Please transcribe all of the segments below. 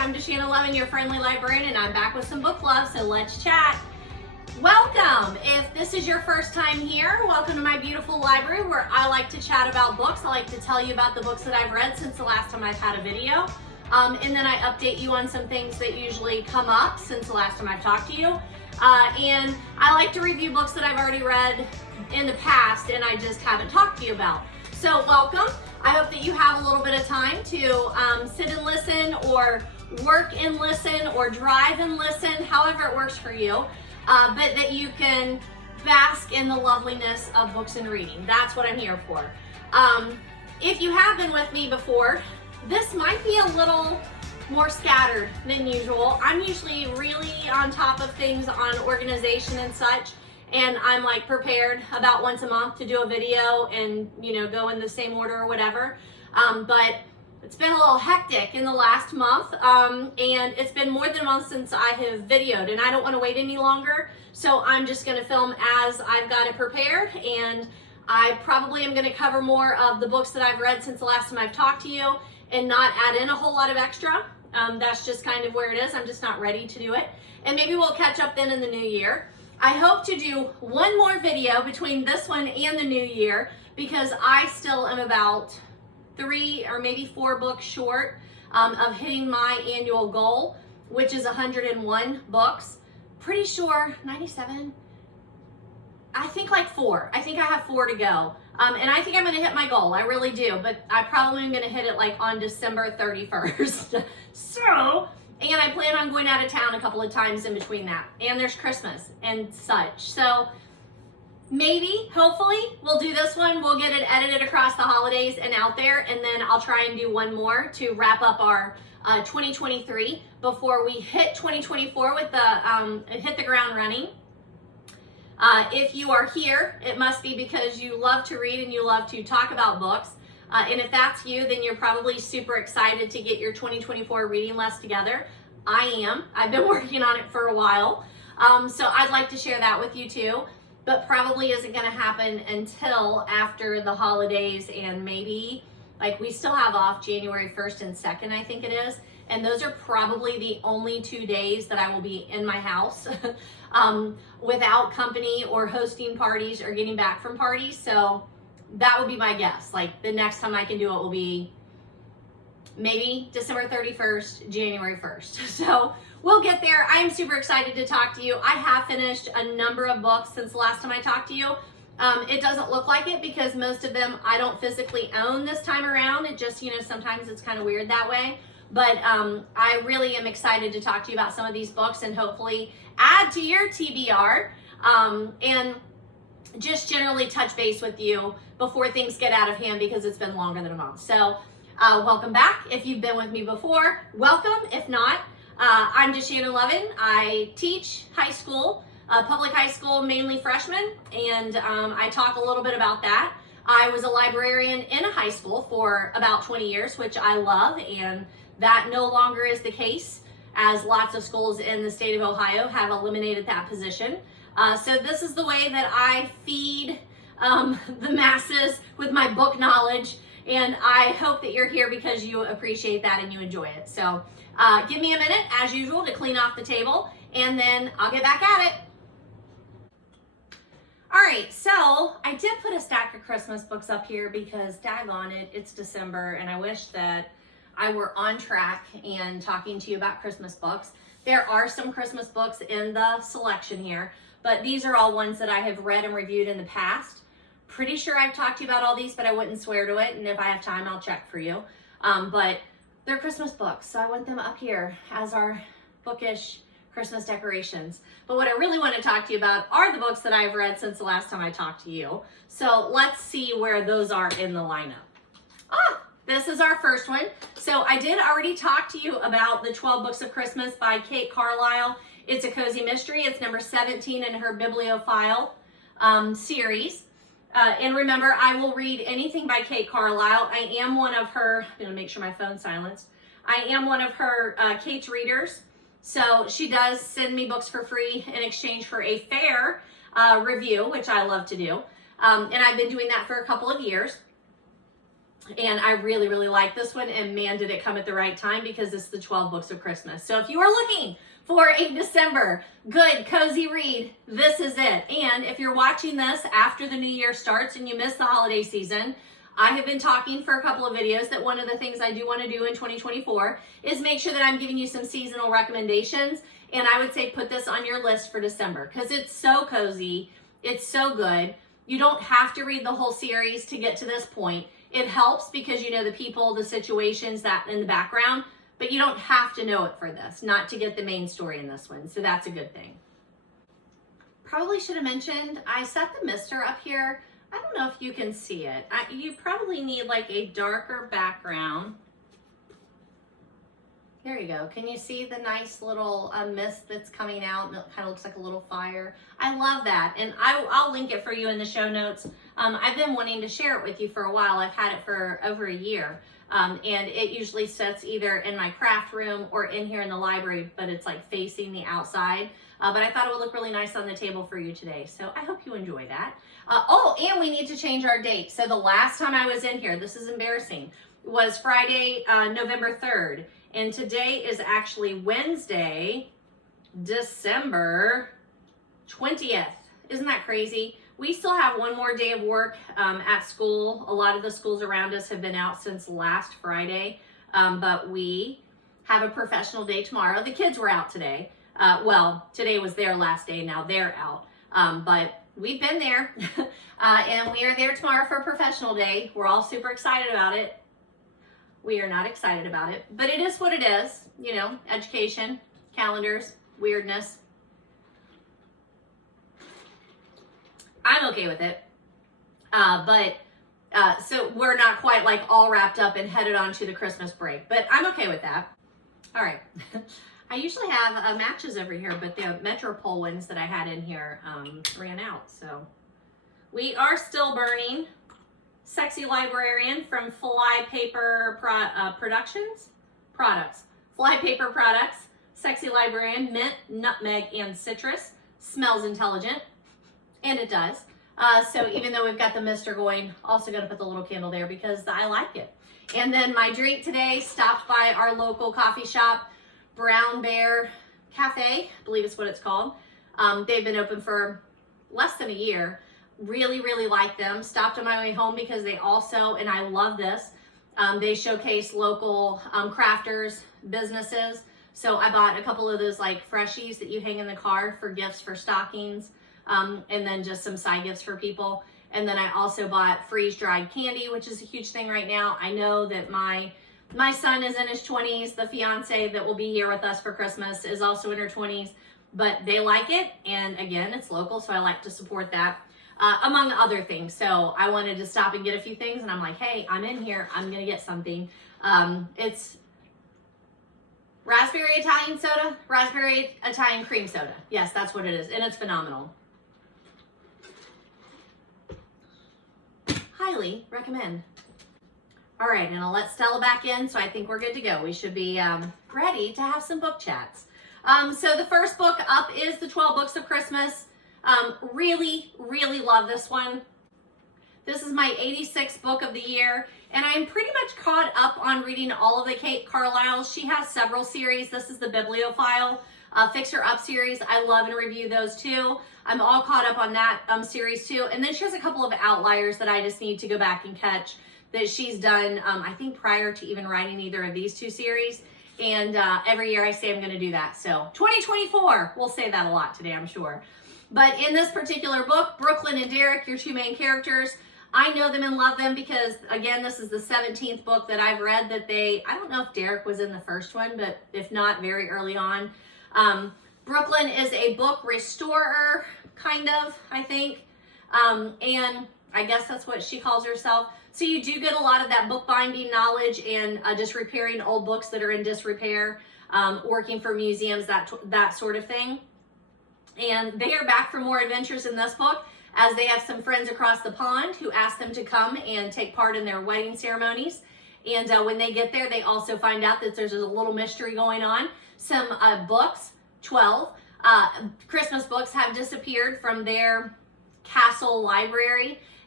I'm DaShannon Lovin, your friendly librarian, and I'm back with some book love, so let's chat. Welcome! If this is your first time here, welcome to my beautiful library where I like to chat about books. I like to tell you about the books that I've read since the last time I've had a video. And then I update you on some things that usually come up since the last time I've talked to you. And I like to review books that I've already read in the past and I just haven't talked to you about. So welcome. I hope that you have a little bit of time to sit and listen, or work and listen, or drive and listen, however it works for you. But that you can bask in the loveliness of books and reading. That's what I'm here for. If you have been with me before, this might be a little more scattered than usual. I'm usually really on top of things on organization and such, and I'm like prepared about once a month to do a video and, you know, go in the same order or whatever. But it's been a little hectic in the last month, and it's been more than a month since I have videoed, and I don't want to wait any longer, so I'm just going to film as I've got it prepared, and I probably am going to cover more of the books that I've read since the last time I've talked to you and not add in a whole lot of extra. That's just kind of where it is. I'm just not ready to do it, and maybe we'll catch up then in the new year. I hope to do one more video between this one and the new year, because I still am about 3 or maybe 4 books short of hitting my annual goal, which is 101 books. Pretty sure 97. I think like 4. I think I have 4 to go. And I think I'm going to hit my goal. I really do. But I probably am going to hit it like on December 31st. So, and I plan on going out of town a couple of times in between that. And there's Christmas and such. So maybe, hopefully, we'll do this one. We'll get it edited across the holidays and out there. And then I'll try and do one more to wrap up our 2023 before we hit 2024 with the hit the ground running. If you are here, it must be because you love to read and you love to talk about books. And if that's you, then you're probably super excited to get your 2024 reading list together. I am. I've been working on it for a while. So I'd like to share that with you too, but probably isn't going to happen until after the holidays, and maybe like we still have off January 1st and 2nd, I think it is. And those are probably the only 2 days that I will be in my house without company or hosting parties or getting back from parties. So that would be my guess. Like the next time I can do it will be maybe December 31st, January 1st. So we'll get there. I'm super excited to talk to you. I have finished a number of books since the last time I talked to you. It doesn't look like it because most of them I don't physically own this time around. It just, you know, sometimes it's kind of weird that way. But I really am excited to talk to you about some of these books and hopefully add to your TBR and just generally touch base with you before things get out of hand, because it's been longer than a month. So welcome back. If you've been with me before, welcome. If not, I'm DaShannon Lovin. I teach high school, public high school, mainly freshmen, and I talk a little bit about that. I was a librarian in a high school for about 20 years, which I love, and that no longer is the case, as lots of schools in the state of Ohio have eliminated that position. So this is the way that I feed the masses with my book knowledge, and I hope that you're here because you appreciate that and you enjoy it. So give me a minute, as usual, to clean off the table, and then I'll get back at it. All right, so I did put a stack of Christmas books up here because daggone it, it's December, and I wish that I were on track and talking to you about Christmas books. There are some Christmas books in the selection here, but these are all ones that I have read and reviewed in the past. Pretty sure I've talked to you about all these, but I wouldn't swear to it, and if I have time, I'll check for you. But they're Christmas books, so I want them up here as our bookish Christmas decorations. But what I really want to talk to you about are the books that I've read since the last time I talked to you. So let's see where those are in the lineup. This is our first one. So I did already talk to you about the 12 Books of Christmas by Kate Carlisle. It's a cozy mystery. It's number 17 in her bibliophile series. And remember, I will read anything by Kate Carlisle. I am one of her, I'm gonna make sure my phone's silenced. I am one of her Kate's readers. So she does send me books for free in exchange for a fair review, which I love to do. And I've been doing that for a couple of years. And I really, really like this one, and man, did it come at the right time because it's the 12 Books of Christmas. So if you are looking for a December good, cozy read, this is it. And if you're watching this after the new year starts and you miss the holiday season, I have been talking for a couple of videos that one of the things I do want to do in 2024 is make sure that I'm giving you some seasonal recommendations. And I would say put this on your list for December because it's so cozy. It's so good. You don't have to read the whole series to get to this point. It helps because you know the people, the situations that in the background, but you don't have to know it for this, not to get the main story in this one. So that's a good thing. Probably should have mentioned, I set the mister up here. I don't know if you can see it. You probably need like a darker background. There you go. Can you see the nice little mist that's coming out? And it kind of looks like a little fire. I love that. And I'll link it for you in the show notes. I've been wanting to share it with you for a while. I've had it for over a year. And it usually sits either in my craft room or in here in the library, but it's like facing the outside. But I thought it would look really nice on the table for you today. So I hope you enjoy that. Oh, and we need to change our date. So the last time I was in here, this is embarrassing, was Friday, November 3rd. And today is actually Wednesday, December 20th. Isn't that crazy? We still have one more day of work at school. A lot of the schools around us have been out since last Friday, but we have a professional day tomorrow. The kids were out today. Well, today was their last day. Now they're out, but we've been there and we are there tomorrow for a professional day. We're all super excited about it. We are not excited about it, but it is what it is. You know, education, calendars, weirdness. I'm okay with it. So we're not quite like all wrapped up and headed on to the Christmas break, but I'm okay with that. All right. I usually have matches over here, but the Metropole ones that I had in here ran out. So we are still burning Sexy Librarian from Fly Paper Products. Fly Paper Products, Sexy Librarian, mint, nutmeg, and citrus. Smells intelligent, and it does. So even though we've got the mister going, also gonna put the little candle there because I like it. And then my drink today, stopped by our local coffee shop, Brown Bear Cafe, I believe it's what it's called. They've been open for less than a year. Really, really like them. Stopped on my way home because they also, and I love this, they showcase local crafters, businesses. So I bought a couple of those like freshies that you hang in the car for gifts for stockings, and then just some side gifts for people. And then I also bought freeze-dried candy, which is a huge thing right now. I know that my son is in his 20s. The fiance that will be here with us for Christmas is also in her 20s, but they like it. And again, it's local, so I like to support that. Among other things. So I wanted to stop and get a few things, and I'm like, hey, I'm in here, I'm gonna get something. It's raspberry Italian soda, raspberry Italian cream soda. Yes, that's what it is, and it's phenomenal. Highly recommend. All right, and I'll let Stella back in, so I think we're good to go. We should be ready to have some book chats. So the first book up is the 12 Books of Christmas. Really, really love this one. This is my 86th book of the year, and I'm pretty much caught up on reading all of the Kate Carlisle. She has several series. This is the Bibliophile Fixer Up series. I love and review those too. I'm all caught up on that series too. And then she has a couple of outliers that I just need to go back and catch that she's done, I think prior to even writing either of these two series. And every year I say I'm going to do that. So 2024, we'll say that a lot today, I'm sure. But in this particular book, Brooklyn and Derek, your two main characters, I know them and love them because, again, this is the 17th book that I've read that I don't know if Derek was in the first one, but if not, very early on. Brooklyn is a book restorer, kind of, I think. And I guess that's what she calls herself. So you do get a lot of that bookbinding knowledge and just repairing old books that are in disrepair, working for museums, that sort of thing. And they are back for more adventures in this book as they have some friends across the pond who ask them to come and take part in their wedding ceremonies. And when they get there, they also find out that there's a little mystery going on. Some books, 12 Christmas books, have disappeared from their castle library.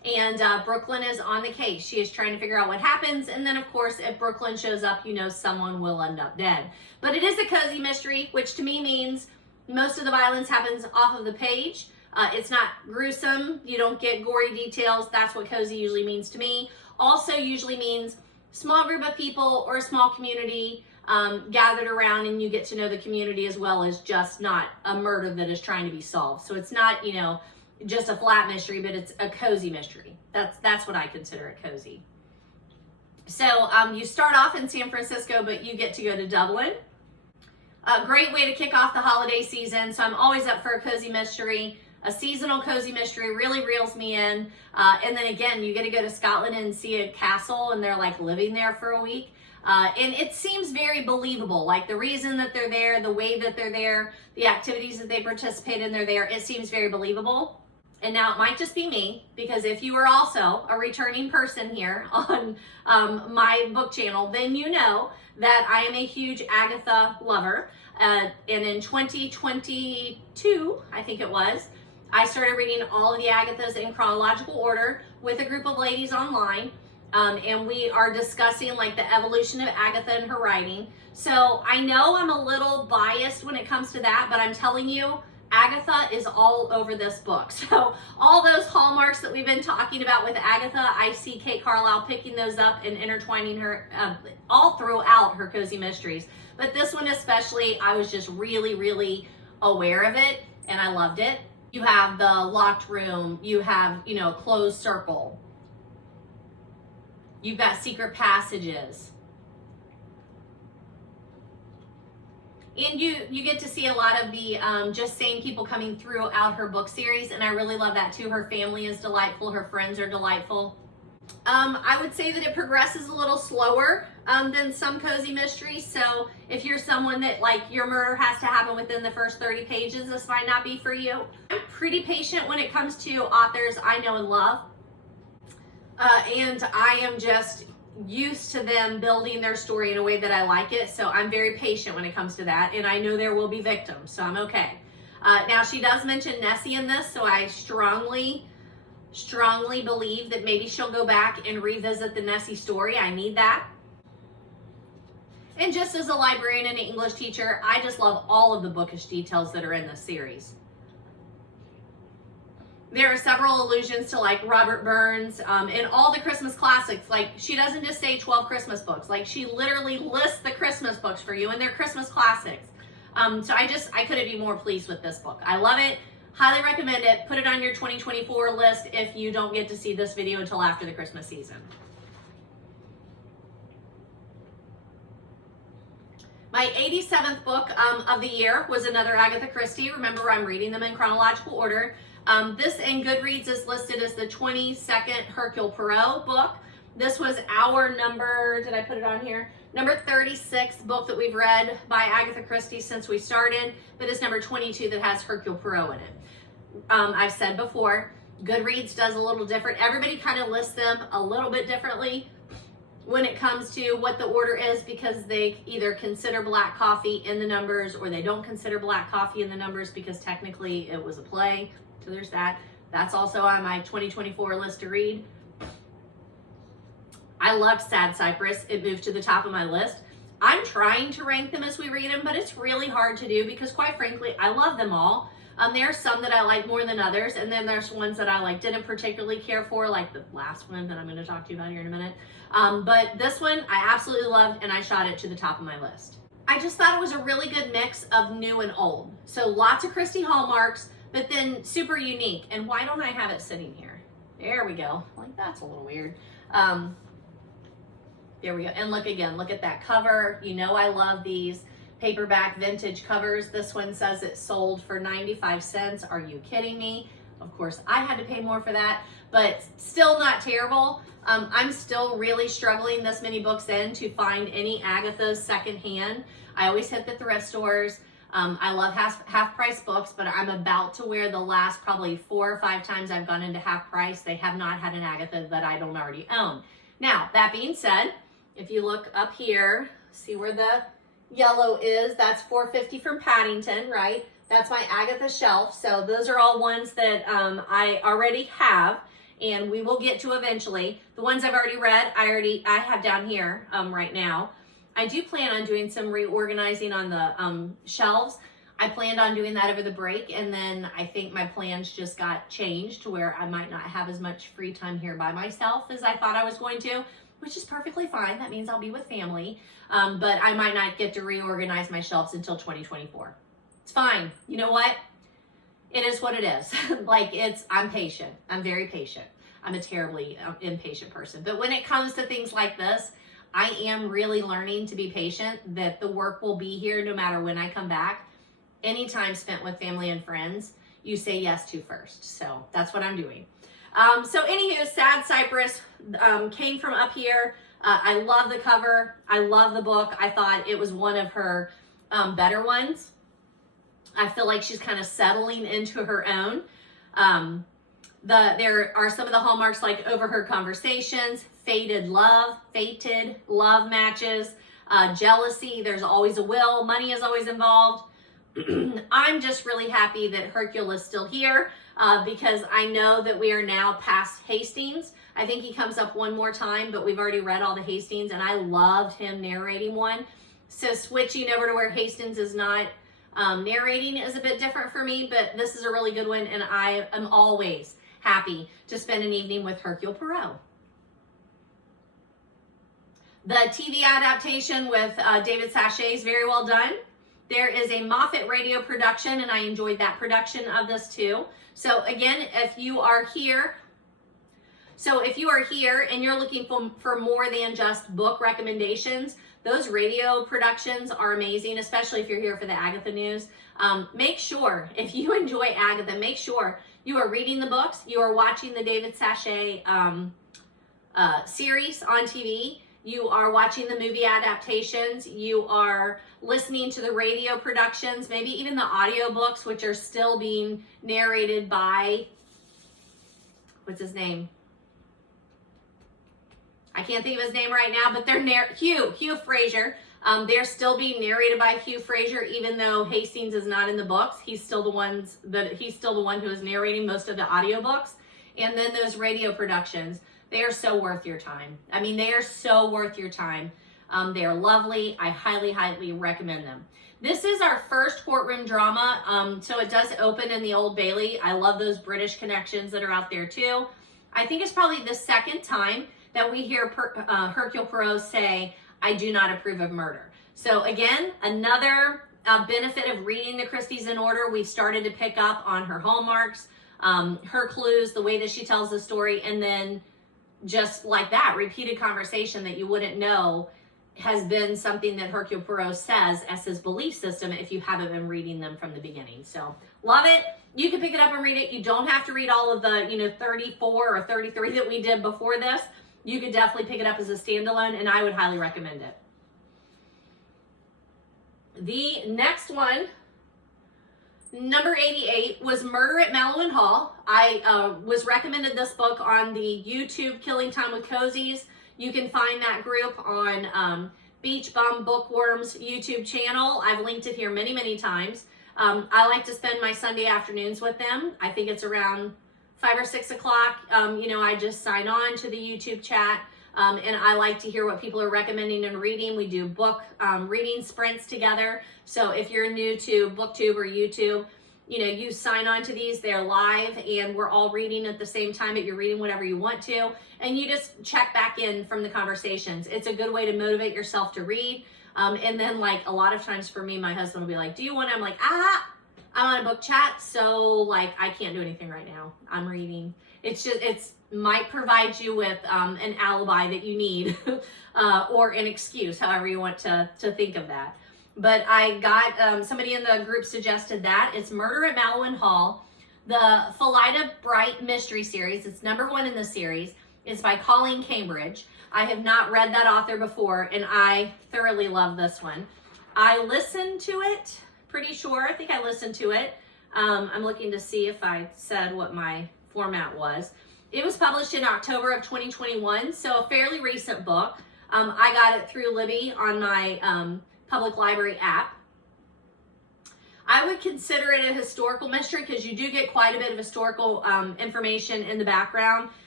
And Brooklyn is on the case. She is trying to figure out what happens. And then, of course, if Brooklyn shows up, you know someone will end up dead. But it is a cozy mystery, which to me means most of the violence happens off of the page. It's not gruesome. You don't get gory details. That's what cozy usually means to me. Also usually means small group of people or a small community gathered around, and you get to know the community as well as just not a murder that is trying to be solved. So it's not, you know, just a flat mystery, but it's a cozy mystery. That's what I consider it cozy. So you start off in San Francisco, but you get to go to Dublin. A great way to kick off the holiday season. So I'm always up for a cozy mystery. A seasonal cozy mystery really reels me in. And then again, you get to go to Scotland and see a castle, and they're like living there for a week. And it seems very believable, like the reason that they're there, the way that they're there, the activities that they participate in, they're there. It seems very believable. And now it might just be me, because if you are also a returning person here on my book channel, then you know that I am a huge Agatha lover. And in 2022, I think it was, I started reading all of the Agathas in chronological order with a group of ladies online. And we are discussing like the evolution of Agatha and her writing. So I know I'm a little biased when it comes to that, but I'm telling you, Agatha is all over this book. So all those hallmarks that we've been talking about with Agatha, I see Kate Carlisle picking those up and intertwining her all throughout her cozy mysteries. But this one especially, I was just really, really aware of it, and I loved it. You have the locked room, you have, you know, closed circle. You've got secret passages. And you get to see a lot of the just sane people coming throughout her book series, and I really love that too. Her family is delightful, her friends are delightful. I would say that it progresses a little slower than some cozy mysteries, so if you're someone that like your murder has to happen within the first 30 pages, this might not be for you. I'm pretty patient when it comes to authors I know and love, and I am just used to them building their story in a way that I like it, so I'm very patient when it comes to that, and I know there will be victims, so I'm okay. Now she does mention Nessie in this, so I strongly believe that maybe she'll go back and revisit the Nessie story. I need that. And just as a librarian and an English teacher, I just love all of the bookish details that are in this series. There are several allusions to like Robert Burns and all the Christmas classics. Like she doesn't just say 12 Christmas books. Like she literally lists the Christmas books for you, and they're Christmas classics. So I couldn't be more pleased with this book. I love it. Highly recommend it. Put it on your 2024 list if you don't get to see this video until after the Christmas season. My 87th book of the year was another Agatha Christie. Remember, I'm reading them in chronological order. This in Goodreads is listed as the 22nd Hercule Poirot book. This was our number, did I put it on here? Number 36 book that we've read by Agatha Christie since we started, but it's number 22 that has Hercule Poirot in it. I've said before, Goodreads does a little different. Everybody kind of lists them a little bit differently when it comes to what the order is, because they either consider black coffee in the numbers or they don't consider black coffee in the numbers because technically it was a play. So there's that. That's also on my 2024 list to read. I loved Sad Cypress. It moved to the top of my list. I'm trying to rank them as we read them, but it's really hard to do because quite frankly, I love them all. There are some that I like more than others, and then there's ones that I like didn't particularly care for, like the last one that I'm going to talk to you about here in a minute. But this one I absolutely loved, and I shot it to the top of my list. I just thought it was a really good mix of new and old. So lots of Christie hallmarks, but then super unique. And why don't I have it sitting here? There we go. Like that's a little weird. There we go. And look again, look at that cover. You know I love these paperback vintage covers. This one says it sold for 95 cents. Are you kidding me? Of course, I had to pay more for that, but still not terrible. I'm still really struggling this many books in to find any Agathas secondhand. I always hit the thrift stores. I love half price books, but I'm about to where the last probably 4 or 5 times I've gone into half price, they have not had an Agatha that I don't already own. Now, that being said, if you look up here, see where the yellow is, that's $4.50 from Paddington, right? That's my Agatha shelf. So those are all ones that I already have. and we will get to eventually. The ones I've already read, I have down here right now. I do plan on doing some reorganizing on the shelves. I planned on doing that over the break, and then I think my plans just got changed to where I might not have as much free time here by myself as I thought I was going to, which is perfectly fine. That means I'll be with family, but I might not get to reorganize my shelves until 2024. It's fine. You know what? It is what it is. I'm patient. I'm very patient. I'm a terribly impatient person. But when it comes to things like this, I am really learning to be patient, that the work will be here no matter when I come back. Any time spent with family and friends, you say yes to first. So that's what I'm doing. So anywho, Sad Cypress came from up here. I love the cover. I love the book. I thought it was one of her better ones. I feel like she's kind of settling into her own. There are some of the hallmarks like overheard conversations, fated love matches, jealousy, there's always a will, money is always involved. I'm just really happy that Hercule is still here because I know that we are now past Hastings. I think he comes up one more time, but we've already read all the Hastings, and I loved him narrating one. So switching over to where Hastings is not narrating is a bit different for me, but this is a really good one, and I am always happy to spend an evening with Hercule Poirot. The TV adaptation with David Sachet is very well done. There is a Moffat radio production, and I enjoyed that production of this too. So again, if you are here and you're looking for more than just book recommendations, those radio productions are amazing, especially if you're here for the Agatha news. Make sure, if you enjoy Agatha, make sure you are reading the books, you are watching the David Sachet series on TV, you are watching the movie adaptations, you are listening to the radio productions, maybe even the audiobooks, which are still being narrated by, what's his name? I can't think of his name right now, but they're Hugh Fraser. They're still being narrated by Hugh Fraser, even though Hastings is not in the books. He's still the one who is narrating most of the audiobooks. And then those radio productions, they are so worth your time. I mean, they are so worth your time. They are lovely. I highly, highly recommend them. This is our first courtroom drama, so it does open in the Old Bailey. I love those British connections that are out there too. I think it's probably the second time that we hear Hercule Poirot say, "I do not approve of murder." So again, another benefit of reading the Christies in order, we've started to pick up on her hallmarks, her clues, the way that she tells the story, and then just like that, repeated conversation that you wouldn't know has been something that Hercule Poirot says as his belief system if you haven't been reading them from the beginning. So love it. You can pick it up and read it. You don't have to read all of the 34 or 33 that we did before this. You could definitely pick it up as a standalone, and I would highly recommend it. The next one, number 88, was Murder at Mallowan Hall. I was recommended this book on the YouTube Killing Time with Cozies. You can find that group on Beach Bum Bookworm's YouTube channel. I've linked it here many, many times. I like to spend my Sunday afternoons with them. I think it's around 5 or 6 o'clock. I just sign on to the YouTube chat, and I like to hear what people are recommending and reading. We do book reading sprints together. So if you're new to BookTube or YouTube, you sign on to these, they're live, and we're all reading at the same time, but you're reading whatever you want to, and you just check back in from the conversations. It's a good way to motivate yourself to read. And then a lot of times for me, my husband will be like, "Do you want to?" I'm like, I'm on a book chat, so I can't do anything right now. I'm reading. It's might provide you with an alibi that you need or an excuse, however you want to think of that. But I got, somebody in the group suggested that. It's Murder at Mallowan Hall, the Phillida Bright mystery series. It's number 1 in the series. It's by Colleen Cambridge. I have not read that author before, and I thoroughly love this one. I listened to it, pretty sure. I think I listened to it. I'm looking to see if I said what my format was. It was published in October of 2021, so a fairly recent book. I got it through Libby on my public library app. I would consider it a historical mystery because you do get quite a bit of historical information in the background.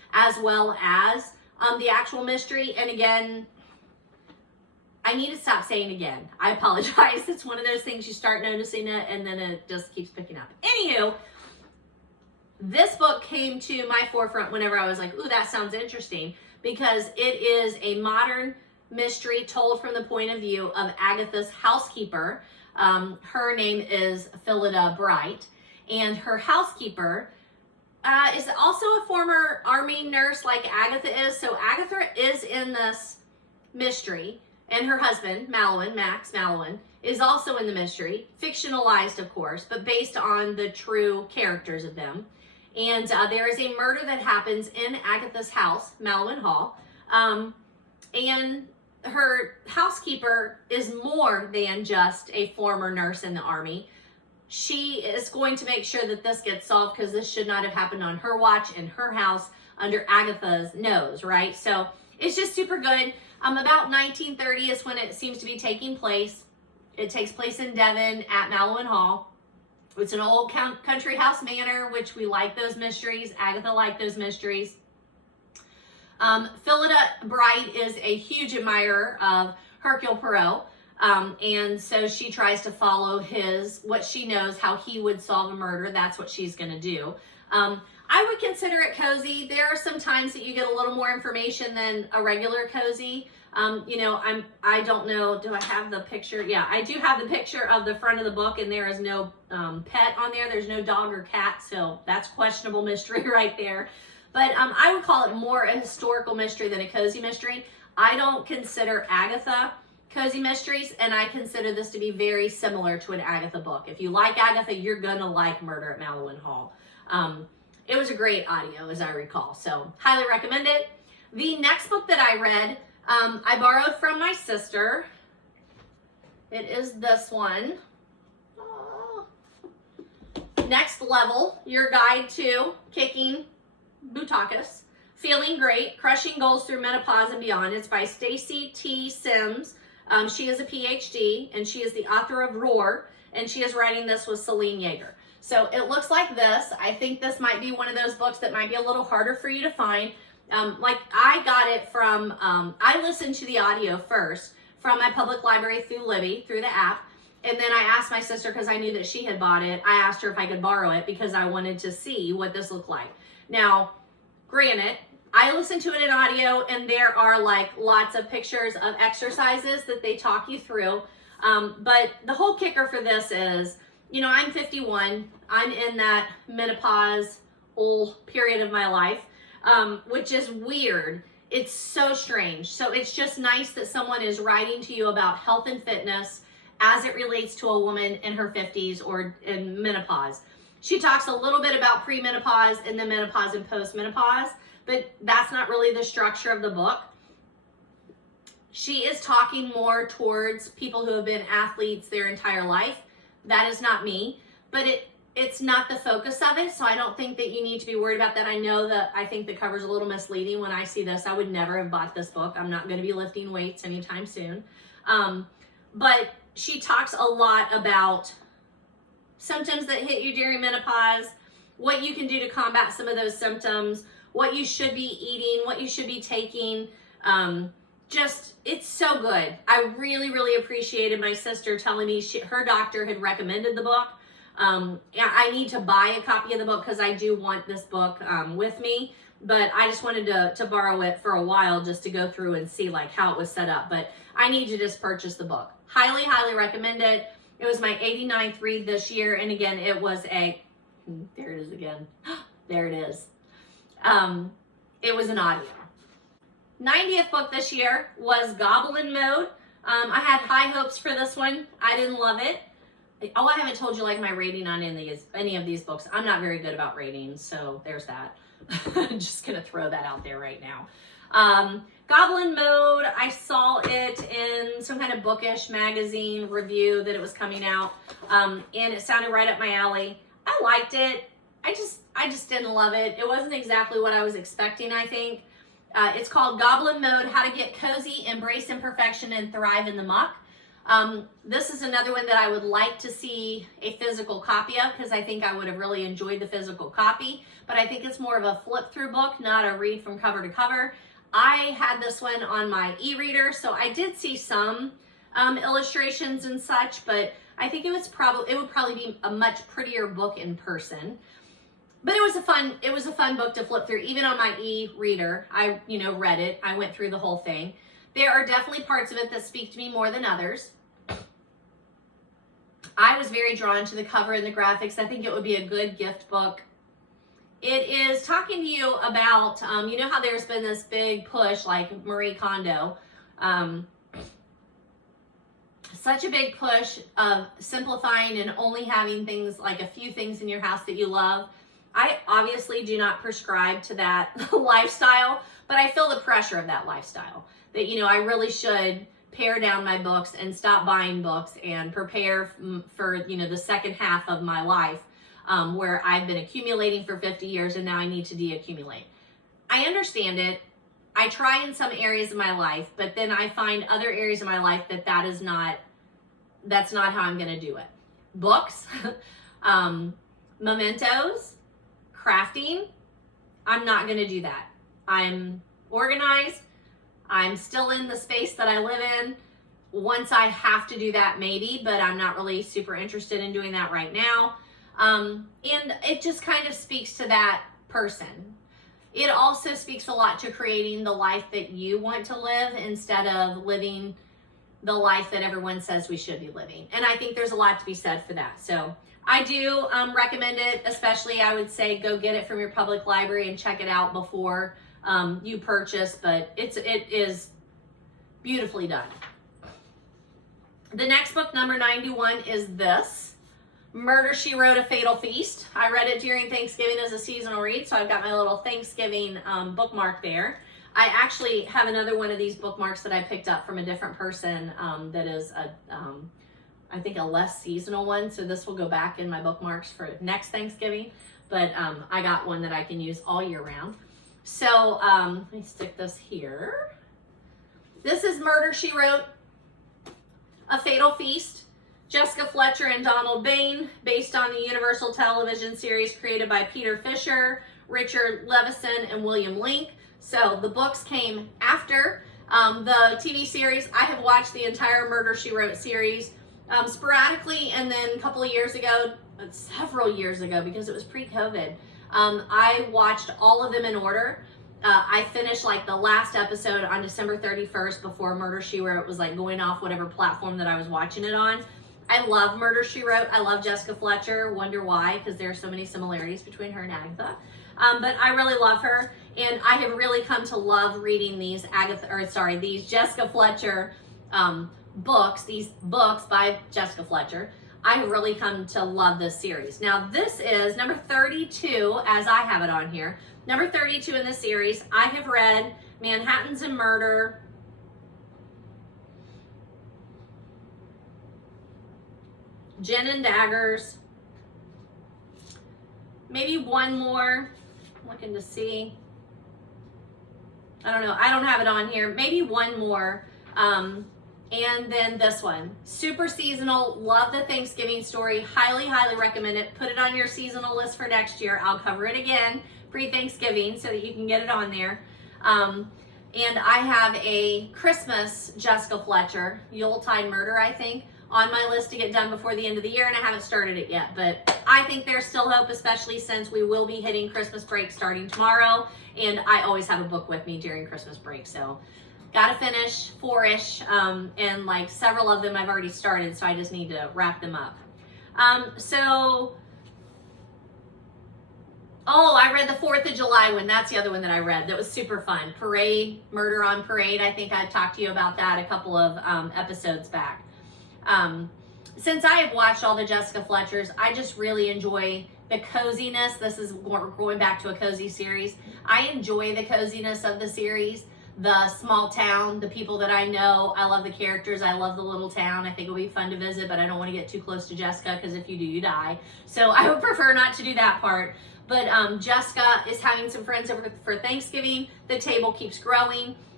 as well as the actual mystery. And again, I need to stop saying again. I apologize. It's one of those things you start noticing it and then it just keeps picking up. Anywho, this book came to my forefront whenever I was like, ooh, that sounds interesting, because it is a modern mystery told from the point of view of Agatha's housekeeper. Her name is Phillida Bright, and her housekeeper is also a former army nurse like Agatha is. So Agatha is in this mystery, and her husband, Mallowan, Max Mallowan, is also in the mystery, fictionalized of course, but based on the true characters of them. And there is a murder that happens in Agatha's house, Mallowan Hall, and her housekeeper is more than just a former nurse in the army. She is going to make sure that this gets solved, because this should not have happened on her watch in her house under Agatha's nose, right? So it's just super good. About 1930 is when it seems to be taking place. It takes place in Devon at Mallowan Hall. It's an old country house manor, which we like those mysteries. Agatha liked those mysteries. Phillida Bright is a huge admirer of Hercule Poirot. And so she tries to follow what she knows, how he would solve a murder. That's what she's going to do. I would consider it cozy. There are some times that you get a little more information than a regular cozy. You know, I don't know, do I have the picture? Yeah, I do have the picture of the front of the book, and there is no pet on there. There's no dog or cat, so that's questionable mystery right there. But I would call it more a historical mystery than a cozy mystery. I don't consider Agatha cozy mysteries, and I consider this to be very similar to an Agatha book. If you like Agatha, you're gonna like Murder at Mallowan Hall. It was a great audio, as I recall, so highly recommend it. The next book that I read, I borrowed from my sister. It is this one. Next Level, Your Guide to Kicking Butacus, Feeling Great, Crushing Goals Through Menopause and Beyond. It's by Stacy T. Sims. She is a PhD, and she is the author of Roar, and she is writing this with Celine Yeager. So it looks like this. I think this might be one of those books that might be a little harder for you to find. Like I got it from, I listened to the audio first from my public library through Libby, through the app. And then I asked my sister, because I knew that she had bought it, I asked her if I could borrow it because I wanted to see what this looked like. Now, granted, I listened to it in audio, and there are like lots of pictures of exercises that they talk you through. But the whole kicker for this is, you know, I'm 51. I'm in that menopause old period of my life, which is weird. It's so strange. So it's just nice that someone is writing to you about health and fitness as it relates to a woman in her 50s or in menopause. She talks a little bit about premenopause and then menopause and postmenopause, but that's not really the structure of the book. She is talking more towards people who have been athletes their entire life. That is not me, but it's not the focus of it, so I don't think that you need to be worried about that. I know that I think the cover's a little misleading. When I see this, I would never have bought this book. I'm not going to be lifting weights anytime soon. But she talks a lot about symptoms that hit you during menopause, what you can do to combat some of those symptoms, what you should be eating, what you should be taking. Just, it's so good. I really, really appreciated my sister telling me her doctor had recommended the book. I need to buy a copy of the book because I do want this book with me, but I just wanted to borrow it for a while just to go through and see like how it was set up. But I need to just purchase the book. Highly, highly recommend it. It was my 89th read this year, and again, it was there it is again. There it is. It was an audio. 90th book this year was Goblin Mode. I had high hopes for this one. I didn't love it. Oh, I haven't told you like my rating on any of these books. I'm not very good about ratings, so there's that. I'm just gonna throw that out there right now. Goblin Mode, I saw it in some kind of bookish magazine review that it was coming out, and it sounded right up my alley. I liked it. I just didn't love it. It wasn't exactly what I was expecting, I think. It's called Goblin Mode, How to Get Cozy, Embrace Imperfection, and Thrive in the Muck. This is another one that I would like to see a physical copy of, because I think I would have really enjoyed the physical copy, but I think it's more of a flip through book, not a read from cover to cover. I had this one on my e-reader, so I did see some illustrations and such, but I think it would probably be a much prettier book in person. But it was a fun book to flip through. Even on my e-reader, I read it. I went through the whole thing. There are definitely parts of it that speak to me more than others. I was very drawn to the cover and the graphics. I think it would be a good gift book. It is talking to you about, you know how there's been this big push, like Marie Kondo, such a big push of simplifying and only having things, like a few things in your house that you love. I obviously do not prescribe to that lifestyle, but I feel the pressure of that lifestyle. That, I really should pare down my books and stop buying books and prepare for, the second half of my life, where I've been accumulating for 50 years and now I need to deaccumulate. I understand it. I try in some areas of my life, but then I find other areas of my life that's not how I'm going to do it. Books, mementos, crafting, I'm not going to do that. I'm organized. I'm still in the space that I live in. Once I have to do that, maybe, but I'm not really super interested in doing that right now. And it just kind of speaks to that person. It also speaks a lot to creating the life that you want to live instead of living the life that everyone says we should be living. And I think there's a lot to be said for that. So I do recommend it, especially I would say go get it from your public library and check it out before you purchase, but it is beautifully done. The next book, number 91, is this, Murder, She Wrote, A Fatal Feast. I read it during Thanksgiving as a seasonal read, so I've got my little Thanksgiving bookmark there. I actually have another one of these bookmarks that I picked up from a different person that is, I think, a less seasonal one, so this will go back in my bookmarks for next Thanksgiving, but I got one that I can use all year round. So let me stick this here. This is Murder, She Wrote, A Fatal Feast. Jessica Fletcher and Donald Bain, based on the Universal television series created by Peter Fisher, Richard Levison, and William Link. So the books came after the TV series. I have watched the entire Murder, She Wrote series sporadically, and then a couple of years ago, several years ago, because it was pre-COVID, I watched all of them in order. I finished like the last episode on December 31st before Murder, She Wrote was like going off whatever platform that I was watching it on. I love Murder, She Wrote. I love Jessica Fletcher. Wonder why, because there are so many similarities between her and Agatha. But I really love her, and I have really come to love reading these Jessica Fletcher books, these books by Jessica Fletcher. I have really come to love this series. Now, this is number 32, as I have it on here. Number 32 in the series. I have read Manhattans and Murder, Gin and Daggers, maybe one more. I'm looking to see. I don't know. I don't have it on here. Maybe one more. And then this one, super seasonal. Love the Thanksgiving story. Highly, highly recommend it. Put it on your seasonal list for next year. I'll cover it again pre-Thanksgiving so that you can get it on there. And I have a Christmas Jessica Fletcher, Yuletide Murder, I think, on my list to get done before the end of the year, and I haven't started it yet. But I think there's still hope, especially since we will be hitting Christmas break starting tomorrow, and I always have a book with me during Christmas break. So gotta finish 4-ish, and like several of them I've already started, so I just need to wrap them up. I read the 4th of July one. That's the other one that I read. That was super fun. Parade, Murder on Parade. I think I talked to you about that a couple of episodes back. Since I have watched all the Jessica Fletchers, I just really enjoy the coziness. This is going back to a cozy series. I enjoy the coziness of the series. The small town, the people that I know. I love the characters. I love the little town. I think it'll be fun to visit, but I don't want to get too close to Jessica because if you do, you die. So I would prefer not to do that part. But Jessica is having some friends over for Thanksgiving. The table keeps growing.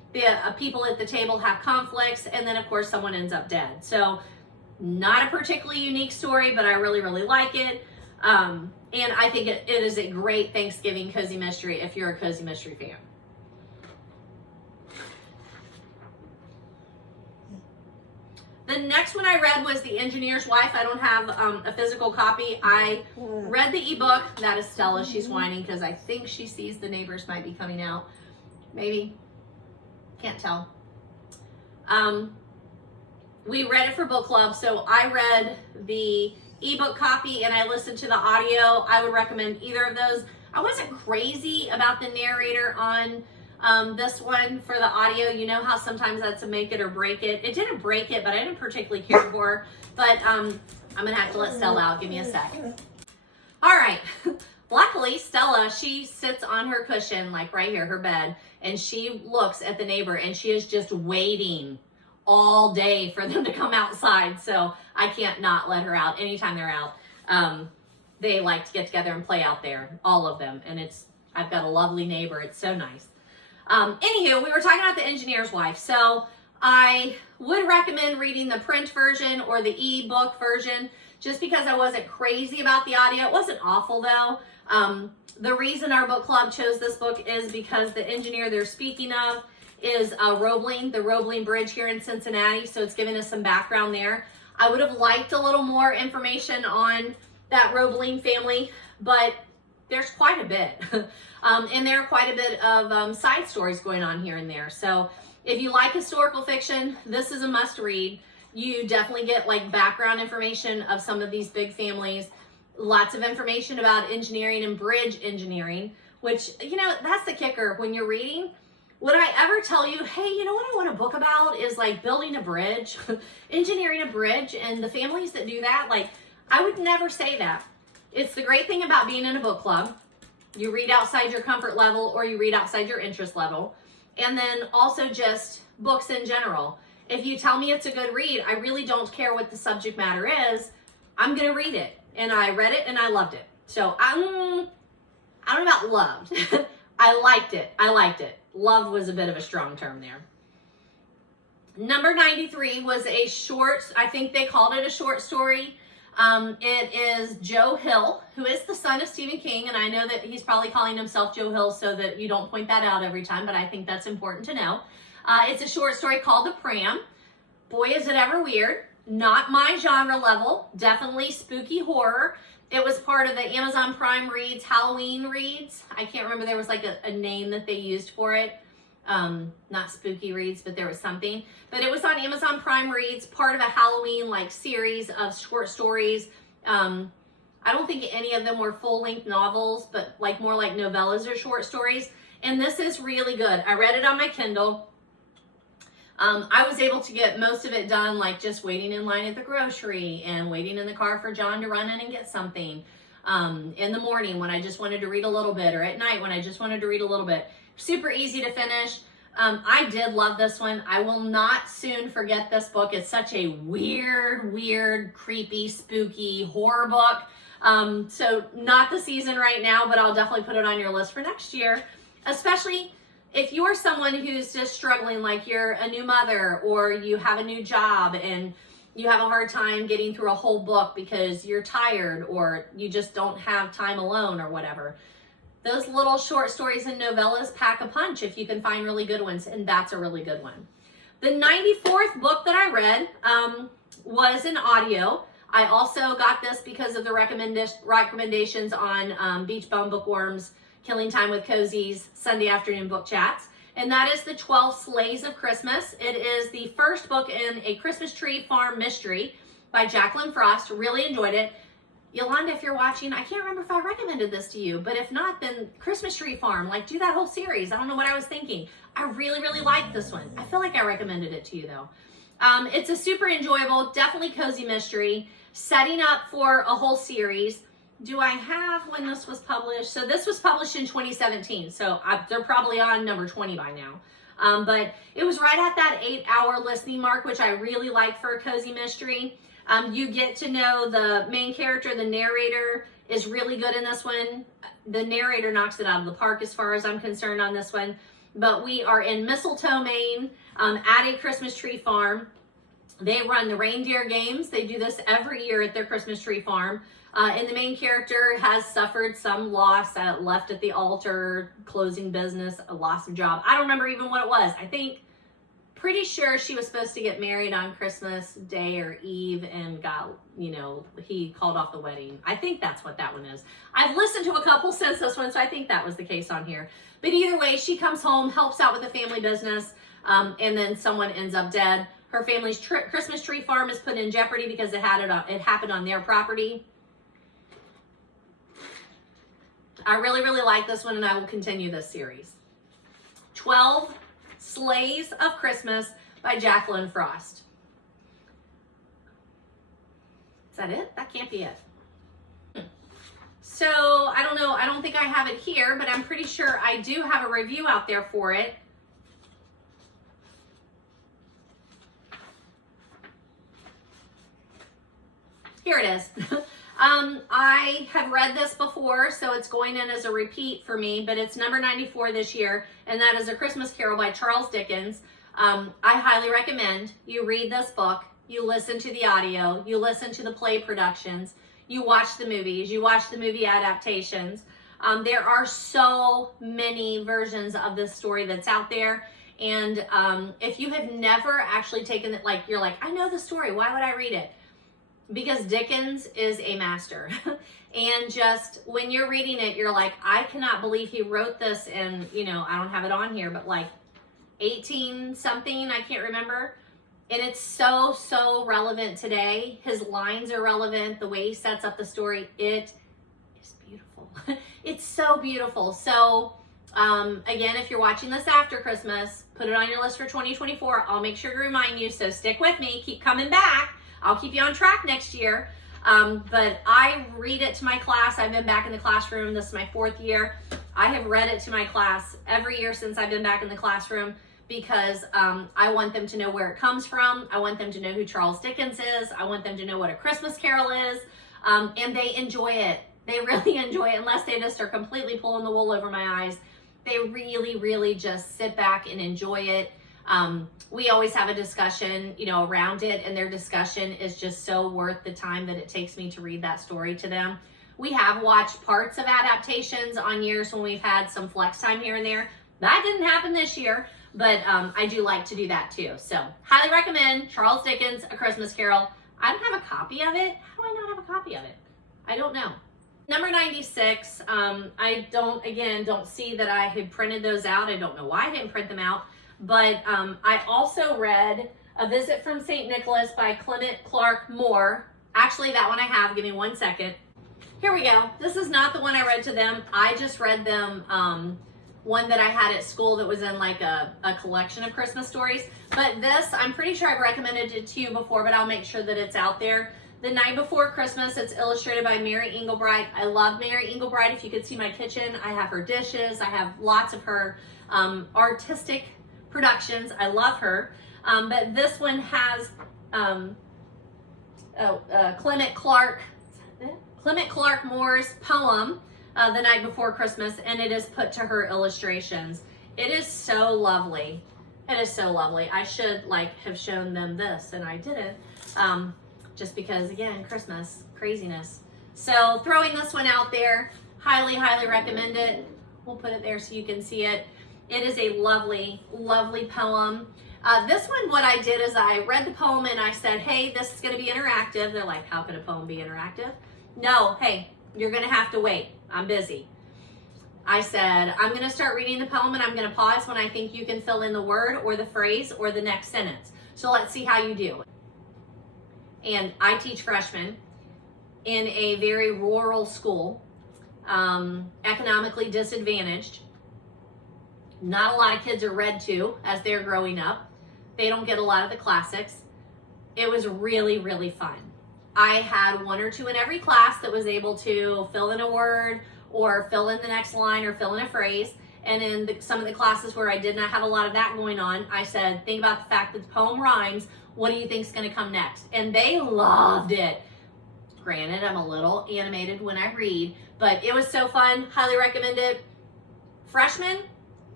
the people at the table have conflicts, and then of course someone ends up dead. So not a particularly unique story, but I really, really like it. And I think it is a great Thanksgiving cozy mystery if you're a cozy mystery fan. The next one I read was The Engineer's Wife. I don't have a physical copy. I read the ebook. That is Stella. She's whining because I think she sees the neighbors might be coming out. Maybe. Can't tell. We read it for book club, so I read the ebook copy and I listened to the audio. I would recommend either of those. I wasn't crazy about the narrator on this one for the audio. You know how sometimes that's a make it or break it. It didn't break it, but I didn't particularly care for her. But I'm gonna have to let Stella out. Give me a sec. All right. Luckily, Stella, she sits on her cushion, like right here, her bed, and she looks at the neighbor and she is just waiting all day for them to come outside. So I can't not let her out anytime they're out. They like to get together and play out there, all of them. And I've got a lovely neighbor. It's so nice. Anywho, we were talking about The Engineer's Wife. So I would recommend reading the print version or the ebook version just because I wasn't crazy about the audio. It wasn't awful though. The reason our book club chose this book is because the engineer they're speaking of is Roebling, the Roebling Bridge here in Cincinnati. So it's giving us some background there. I would have liked a little more information on that Roebling family, but there's quite a bit. And there are quite a bit of side stories going on here and there. So if you like historical fiction, this is a must read. You definitely get like background information of some of these big families, lots of information about engineering and bridge engineering, which, you know, that's the kicker when you're reading. Would I ever tell you, hey, you know what I want a book about is like building a bridge, engineering a bridge, and the families that do that? Like, I would never say that. It's the great thing about being in a book club. You read outside your comfort level or you read outside your interest level. And then also just books in general. If you tell me it's a good read, I really don't care what the subject matter is. I'm going to read it. And I read it and I loved it. So I don't know about loved. I liked it. I liked it. Love was a bit of a strong term there. Number 93 was a short, I think they called it a short story. It is Joe Hill, who is the son of Stephen King, and I know that he's probably calling himself Joe Hill so that you don't point that out every time, but I think that's important to know. It's a short story called The Pram. Boy, is it ever weird. Not my genre level, definitely spooky horror. It was part of the Amazon Prime Reads Halloween Reads. I can't remember, there was like a name that they used for it. Not spooky reads, but there was something. But it was on Amazon Prime Reads, part of a Halloween like series of short stories. I don't think any of them were full-length novels, but like more like novellas or short stories. And this is really good. I read it on my Kindle. I was able to get most of it done, like just waiting in line at the grocery and waiting in the car for John to run in and get something. In the morning when I just wanted to read a little bit, or at night when I just wanted to read a little bit. Super easy to finish. I did love this one. I will not soon forget this book. It's such a weird, creepy, spooky horror book. So not the season right now, but I'll definitely put it on your list for next year, especially if you're someone who's just struggling, like you're a new mother or you have a new job and you have a hard time getting through a whole book because you're tired or you just don't have time alone or whatever. Those little short stories and novellas pack a punch if you can find really good ones, and that's a really good one. The 94th book that I read was an audio. I also got this because of the recommendations on Beach Bum Bookworms, Killing Time with Cozies, Sunday Afternoon Book Chats, and that is The 12 Sleighs of Christmas. It is the first book in a Christmas Tree Farm mystery by Jacqueline Frost. Really enjoyed it. Yolanda, if you're watching, I can't remember if I recommended this to you, but if not, then Christmas Tree Farm, like do that whole series. I don't know what I was thinking. I really liked this one. I feel like I recommended it to you though. It's a super enjoyable, definitely cozy mystery, setting up for a whole series. Do I have when this was published? So this was published in 2017, so they're probably on number 20 by now. But it was right at that 8-hour listening mark, which I really like for a cozy mystery. You get to know the main character, the narrator is really good in this one. The narrator knocks it out of the park as far as I'm concerned on this one. but we are in Mistletoe, Maine, at a Christmas tree farm. They run the reindeer games. They do this every year at their Christmas tree farm. And the main character has suffered some loss, left at the altar, closing business, a loss of job. I don't remember even what it was. Pretty sure she was supposed to get married on Christmas Day or Eve and got, he called off the wedding. I think that's what that one is. I've listened to a couple since this one, so I think that was the case on here. But either way, she comes home, helps out with the family business, and then someone ends up dead. Her family's Christmas tree farm is put in jeopardy because it happened on their property. I really, really like this one, and I will continue this series. 12 Sleighs of Christmas by Jacqueline Frost. Is that it? That can't be it. So, I don't know. I don't think I have it here, but I'm pretty sure I do have a review out there for it. Here it is. I have read this before, so it's going in as a repeat for me, but it's number 94 this year, and that is A Christmas Carol by Charles Dickens. I highly recommend you read this book, you listen to the audio, you listen to the play productions, you watch the movies, you watch the movie adaptations. There are so many versions of this story that's out there, and if you have never actually taken it, you're like, I know the story, why would I read it? Because Dickens is a master. And just when you're reading it, you're like, I cannot believe he wrote this in, I don't have it on here, but 18 something, I can't remember. And it's so, so relevant today. His lines are relevant. The way he sets up the story, it is beautiful. It's so beautiful. So again, if you're watching this after Christmas, put it on your list for 2024. I'll make sure to remind you. So stick with me, keep coming back. I'll keep you on track next year. But I read it to my class. I've been back in the classroom. This is my 4th year. I have read it to my class every year since I've been back in the classroom because I want them to know where it comes from. I want them to know who Charles Dickens is. I want them to know what A Christmas Carol is. And they enjoy it. They really enjoy it, unless they just are completely pulling the wool over my eyes. They really, really just sit back and enjoy it. We always have a discussion, around it, and their discussion is just so worth the time that it takes me to read that story to them. We have watched parts of adaptations on years when we've had some flex time here and there. That didn't happen this year, but I do like to do that too. So, highly recommend Charles Dickens' A Christmas Carol. I don't have a copy of it. How do I not have a copy of it? I don't know. Number 96, I don't see that I had printed those out. I don't know why I didn't print them out. But I also read A Visit from St. Nicholas by Clement, Clarke, Moore. Actually, that one I have. Give me 1 second. Here we go. This is not the one I read to them. I just read them one that I had at school that was in a collection of Christmas stories. But this, I'm pretty sure I've recommended it to you before, but I'll make sure that it's out there. The Night Before Christmas. It's illustrated by Mary Engelbreit. I love Mary Engelbreit. If you could see my kitchen, I have her dishes. I have lots of her artistic productions. I love her. But this one has Clement Clarke Moore's poem, The Night Before Christmas, and it is put to her illustrations. It is so lovely. It is so lovely. I should have shown them this, and I didn't. Just because, again, Christmas, craziness. So throwing this one out there, highly, highly recommend it. We'll put it there so you can see it. It is a lovely, lovely poem. This one, what I did is I read the poem and I said, hey, this is going to be interactive. They're like, how could a poem be interactive? No, hey, you're going to have to wait. I'm busy. I said, I'm going to start reading the poem and I'm going to pause when I think you can fill in the word or the phrase or the next sentence. So let's see how you do. And I teach freshmen in a very rural school, economically disadvantaged. Not a lot of kids are read to as they're growing up. They don't get a lot of the classics. It was really, really fun. I had one or two in every class that was able to fill in a word or fill in the next line or fill in a phrase. And in some of the classes where I did not have a lot of that going on, I said, think about the fact that the poem rhymes. What do you think is going to come next? And they loved it. Granted, I'm a little animated when I read, but it was so fun. Highly recommend it. Freshmen,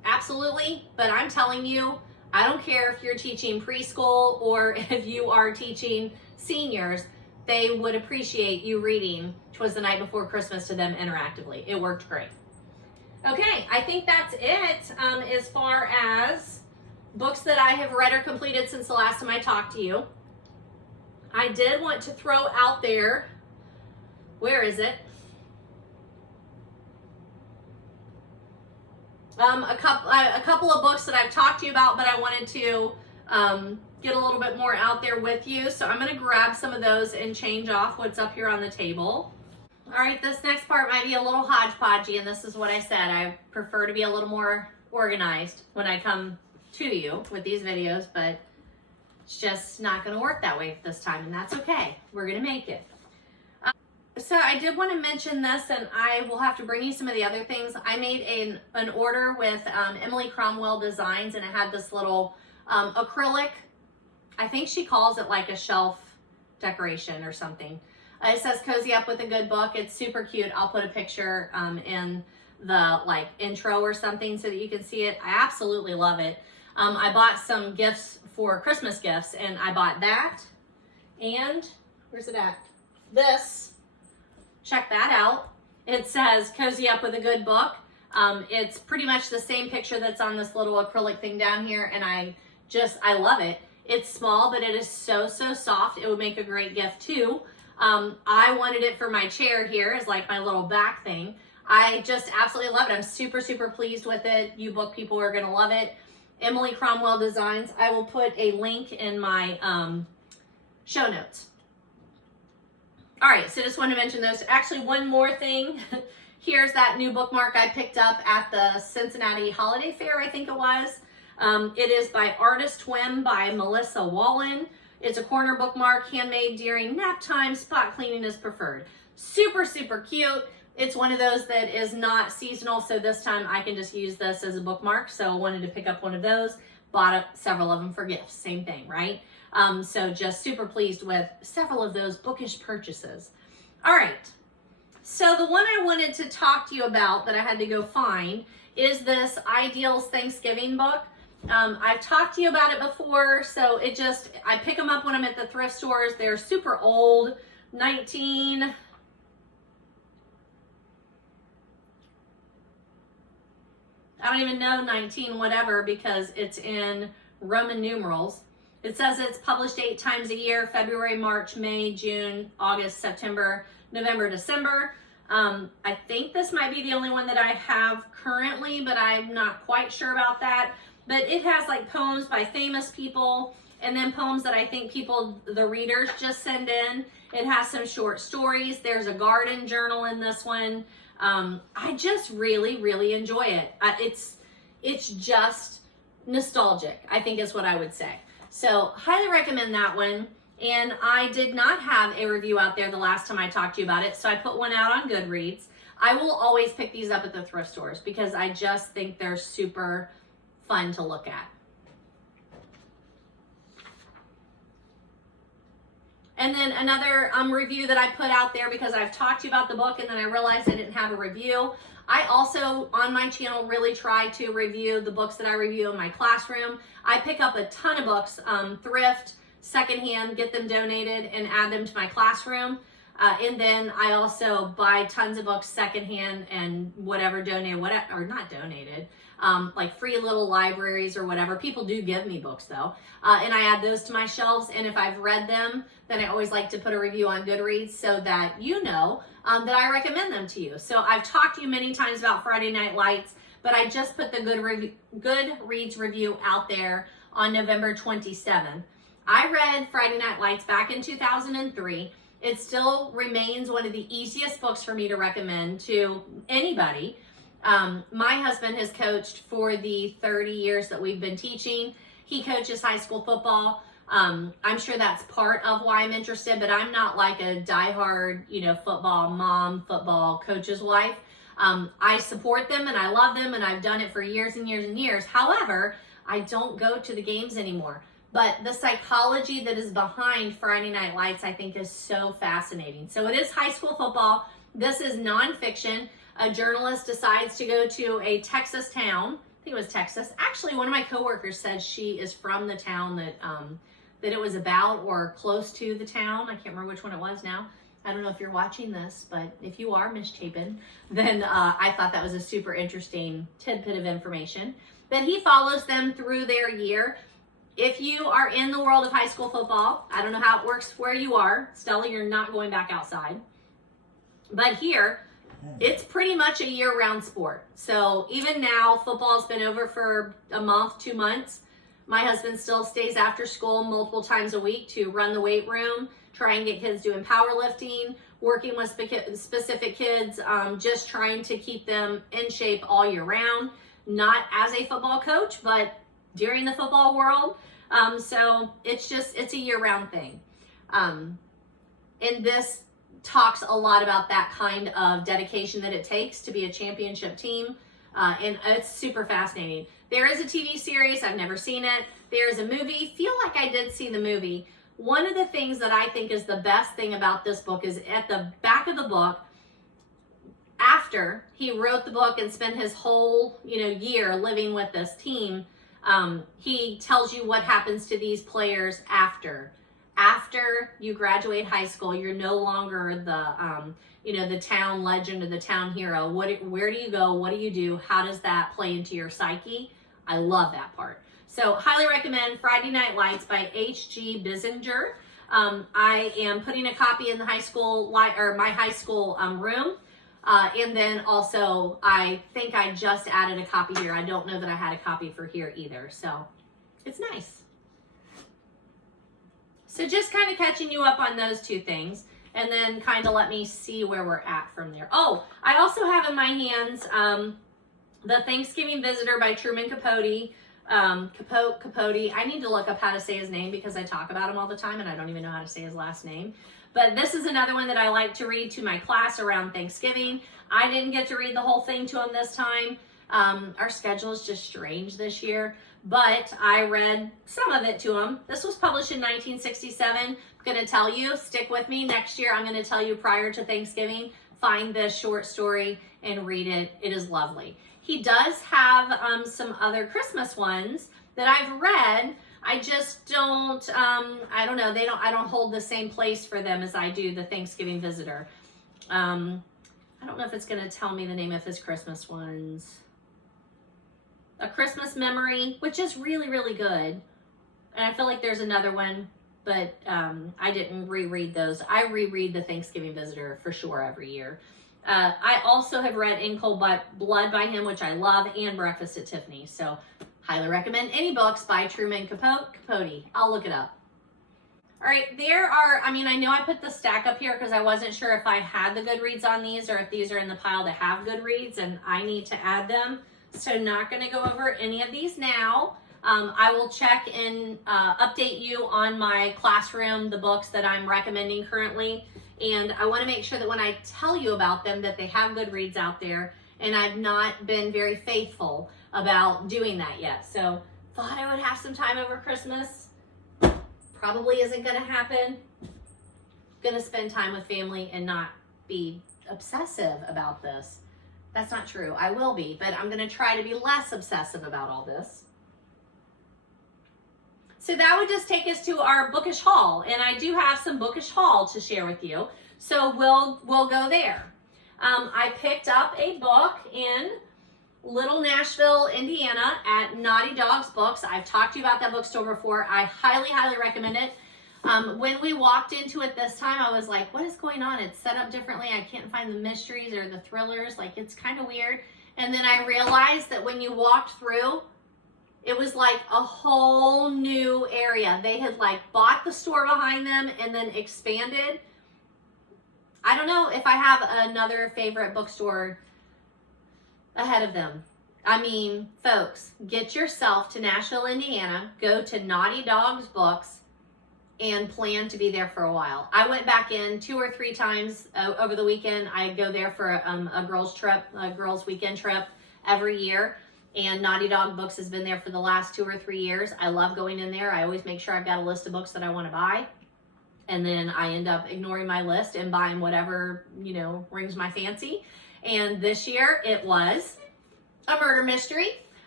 absolutely, but I'm telling you, I don't care if you're teaching preschool or if you are teaching seniors, they would appreciate you reading 'Twas the Night Before Christmas to them interactively. It worked great. Okay, I think that's it as far as books that I have read or completed since the last time I talked to you. I did want to throw out there, where is it? A couple of books that I've talked to you about, but I wanted to get a little bit more out there with you. So I'm going to grab some of those and change off what's up here on the table. All right, this next part might be a little hodgepodgey, and this is what I said. I prefer to be a little more organized when I come to you with these videos, but it's just not going to work that way this time, and that's okay. We're going to make it. So I did want to mention this, and I will have to bring you some of the other things. I made an order with Emily Cromwell Designs, and it had this little acrylic, I think she calls it like a shelf decoration or something. It says Cozy Up with a Good Book. It's super cute. I'll put a picture in the like intro or something so that you can see it. I absolutely love it. I bought some gifts for Christmas gifts, and I bought that, and where's it at? This. Check that out. It says Cozy Up with a Good Book. It's pretty much the same picture that's on this little acrylic thing down here, and I love it. It's small, but it is so soft. It would make a great gift too. I wanted it for my chair here as like my little back thing. I just absolutely love it. I'm super pleased with it. You book people are gonna love it. Emily Cromwell Designs. I will put a link in my show notes. All right, so just want to mention those. Actually, one more thing. Here's that new bookmark I picked up at the Cincinnati Holiday Fair, I think it was. It is by Artist Whim by Melissa Wallen. It's a corner bookmark, handmade during nap time. Spot cleaning is preferred. Super cute. It's one of those that is not seasonal, so this time I can just use this as a bookmark. So I wanted to pick up one of those. Bought up several of them for gifts. Same thing, right? So just super pleased with several of those bookish purchases. All right. So the one I wanted to talk to you about that I had to go find is this Ideals Thanksgiving book. I've talked to you about it before, so I pick them up when I'm at the thrift stores. They're super old, I don't even know 19 whatever because it's in Roman numerals. It says it's published 8 times a year: February, March, May, June, August, September, November, December. I think this might be the only one that I have currently, but I'm not quite sure about that. But it has like poems by famous people, and then poems that I think the readers just send in. It has some short stories. There's a garden journal in this one. I just really enjoy it. It's just nostalgic, I think is what I would say. So highly recommend that one. And I did not have a review out there the last time I talked to you about it, so I put one out on Goodreads. I will always pick these up at the thrift stores because I just think they're super fun to look at. And then another review that I put out there because I've talked to you about the book and then I realized I didn't have a review. I also, on my channel, really try to review the books that I review in my classroom. I pick up a ton of books, thrift, secondhand, get them donated and add them to my classroom. And then I also buy tons of books secondhand and whatever donated, or not donated, like free little libraries or whatever. People do give me books though. And I add those to my shelves. And if I've read them, then I always like to put a review on Goodreads so that you know that I recommend them to you. So I've talked to you many times about Friday Night Lights, but I just put the Goodreads review out there on November 27th. I read Friday Night Lights back in 2003. It still remains one of the easiest books for me to recommend to anybody. My husband has coached for the 30 years that we've been teaching. He coaches high school football. I'm sure that's part of why I'm interested, but I'm not like a diehard, football mom, football coach's wife. I support them and I love them and I've done it for years and years and years. However, I don't go to the games anymore. But the psychology that is behind Friday Night Lights, I think, is so fascinating. So it is high school football. This is nonfiction. A journalist decides to go to a Texas town think it was Texas. Actually, one of my coworkers said she is from the town that that it was about, or close to the town. I can't remember which one it was now. I don't know if you're watching this, but if you are, Miss Chapin, then I thought that was a super interesting tidbit of information. But he follows them through their year. If you are in the world of high school football, I don't know how it works where you are. Stella, you're not going back outside. But here, it's pretty much a year-round sport. So even now, football's been over for a month, 2 months. My husband still stays after school multiple times a week to run the weight room, try and get kids doing powerlifting, working with specific kids, just trying to keep them in shape all year round. Not as a football coach, but during the football world. So it's a year-round thing. And this talks a lot about that kind of dedication that it takes to be a championship team. And it's super fascinating. There is a TV series. I've never seen it. There's a movie. Feel like I did see the movie. One of the things that I think is the best thing about this book is at the back of the book, after he wrote the book and spent his whole, year living with this team, he tells you what happens to these players after. After you graduate high school, you're no longer the town legend or the town hero. Where do you go? What do you do? How does that play into your psyche? I love that part. So highly recommend Friday Night Lights by H.G. Bissinger. I am putting a copy in the high school my high school room. And then also, I think I just added a copy here. I don't know that I had a copy for here either. So it's nice. So just kind of catching you up on those two things, and then kind of let me see where we're at from there. Oh, I also have in my hands The Thanksgiving Visitor by Truman Capote. Capote. I need to look up how to say his name because I talk about him all the time and I don't even know how to say his last name. But this is another one that I like to read to my class around Thanksgiving. I didn't get to read the whole thing to him this time. Our schedule is just strange this year, but I read some of it to him. This was published in 1967. I'm going to tell you, stick with me. Next year, I'm going to tell you prior to Thanksgiving, find this short story and read it. It is lovely. He does have some other Christmas ones that I've read. I just don't, I don't know, I don't hold the same place for them as I do The Thanksgiving Visitor. I don't know if it's going to tell me the name of his Christmas ones. A Christmas Memory, which is really, really good. And I feel like there's another one, but I didn't reread those. I reread The Thanksgiving Visitor for sure every year. I also have read In Cold Blood by him, which I love, and Breakfast at Tiffany's. So highly recommend any books by Truman Capote. I'll look it up. All right, I know I put the stack up here because I wasn't sure if I had the Goodreads on these or if these are in the pile to have Goodreads and I need to add them. So not going to go over any of these now. I will check and update you on my classroom, the books that I'm recommending currently. And I want to make sure that when I tell you about them that they have Goodreads out there, and I've not been very faithful about doing that yet. So thought I would have some time over Christmas. Probably isn't going to happen. Going to spend time with family and not be obsessive about this. That's not true. I will be, but I'm going to try to be less obsessive about all this. So that would just take us to our bookish haul, and I do have some bookish haul to share with you. So we'll go there. I picked up a book in Little Nashville, Indiana at Naughty Dogs Books. I've talked to you about that bookstore before. I highly, highly recommend it. When we walked into it this time, I was like, what is going on? It's set up differently. I can't find the mysteries or the thrillers. Like, it's kind of weird. And then I realized that when you walked through, it was like a whole new area. They had like bought the store behind them and then expanded. I don't know if I have another favorite bookstore ahead of them. I mean, folks, get yourself to Nashville, Indiana, go to Naughty Dogs Books, and plan to be there for a while. I went back in 2 or 3 times over the weekend. I go there for a girls' weekend trip every year. And Naughty Dog Books has been there for the last 2 or 3 years. I love going in there. I always make sure I've got a list of books that I want to buy. And then I end up ignoring my list and buying whatever, rings my fancy. And this year it was a murder mystery.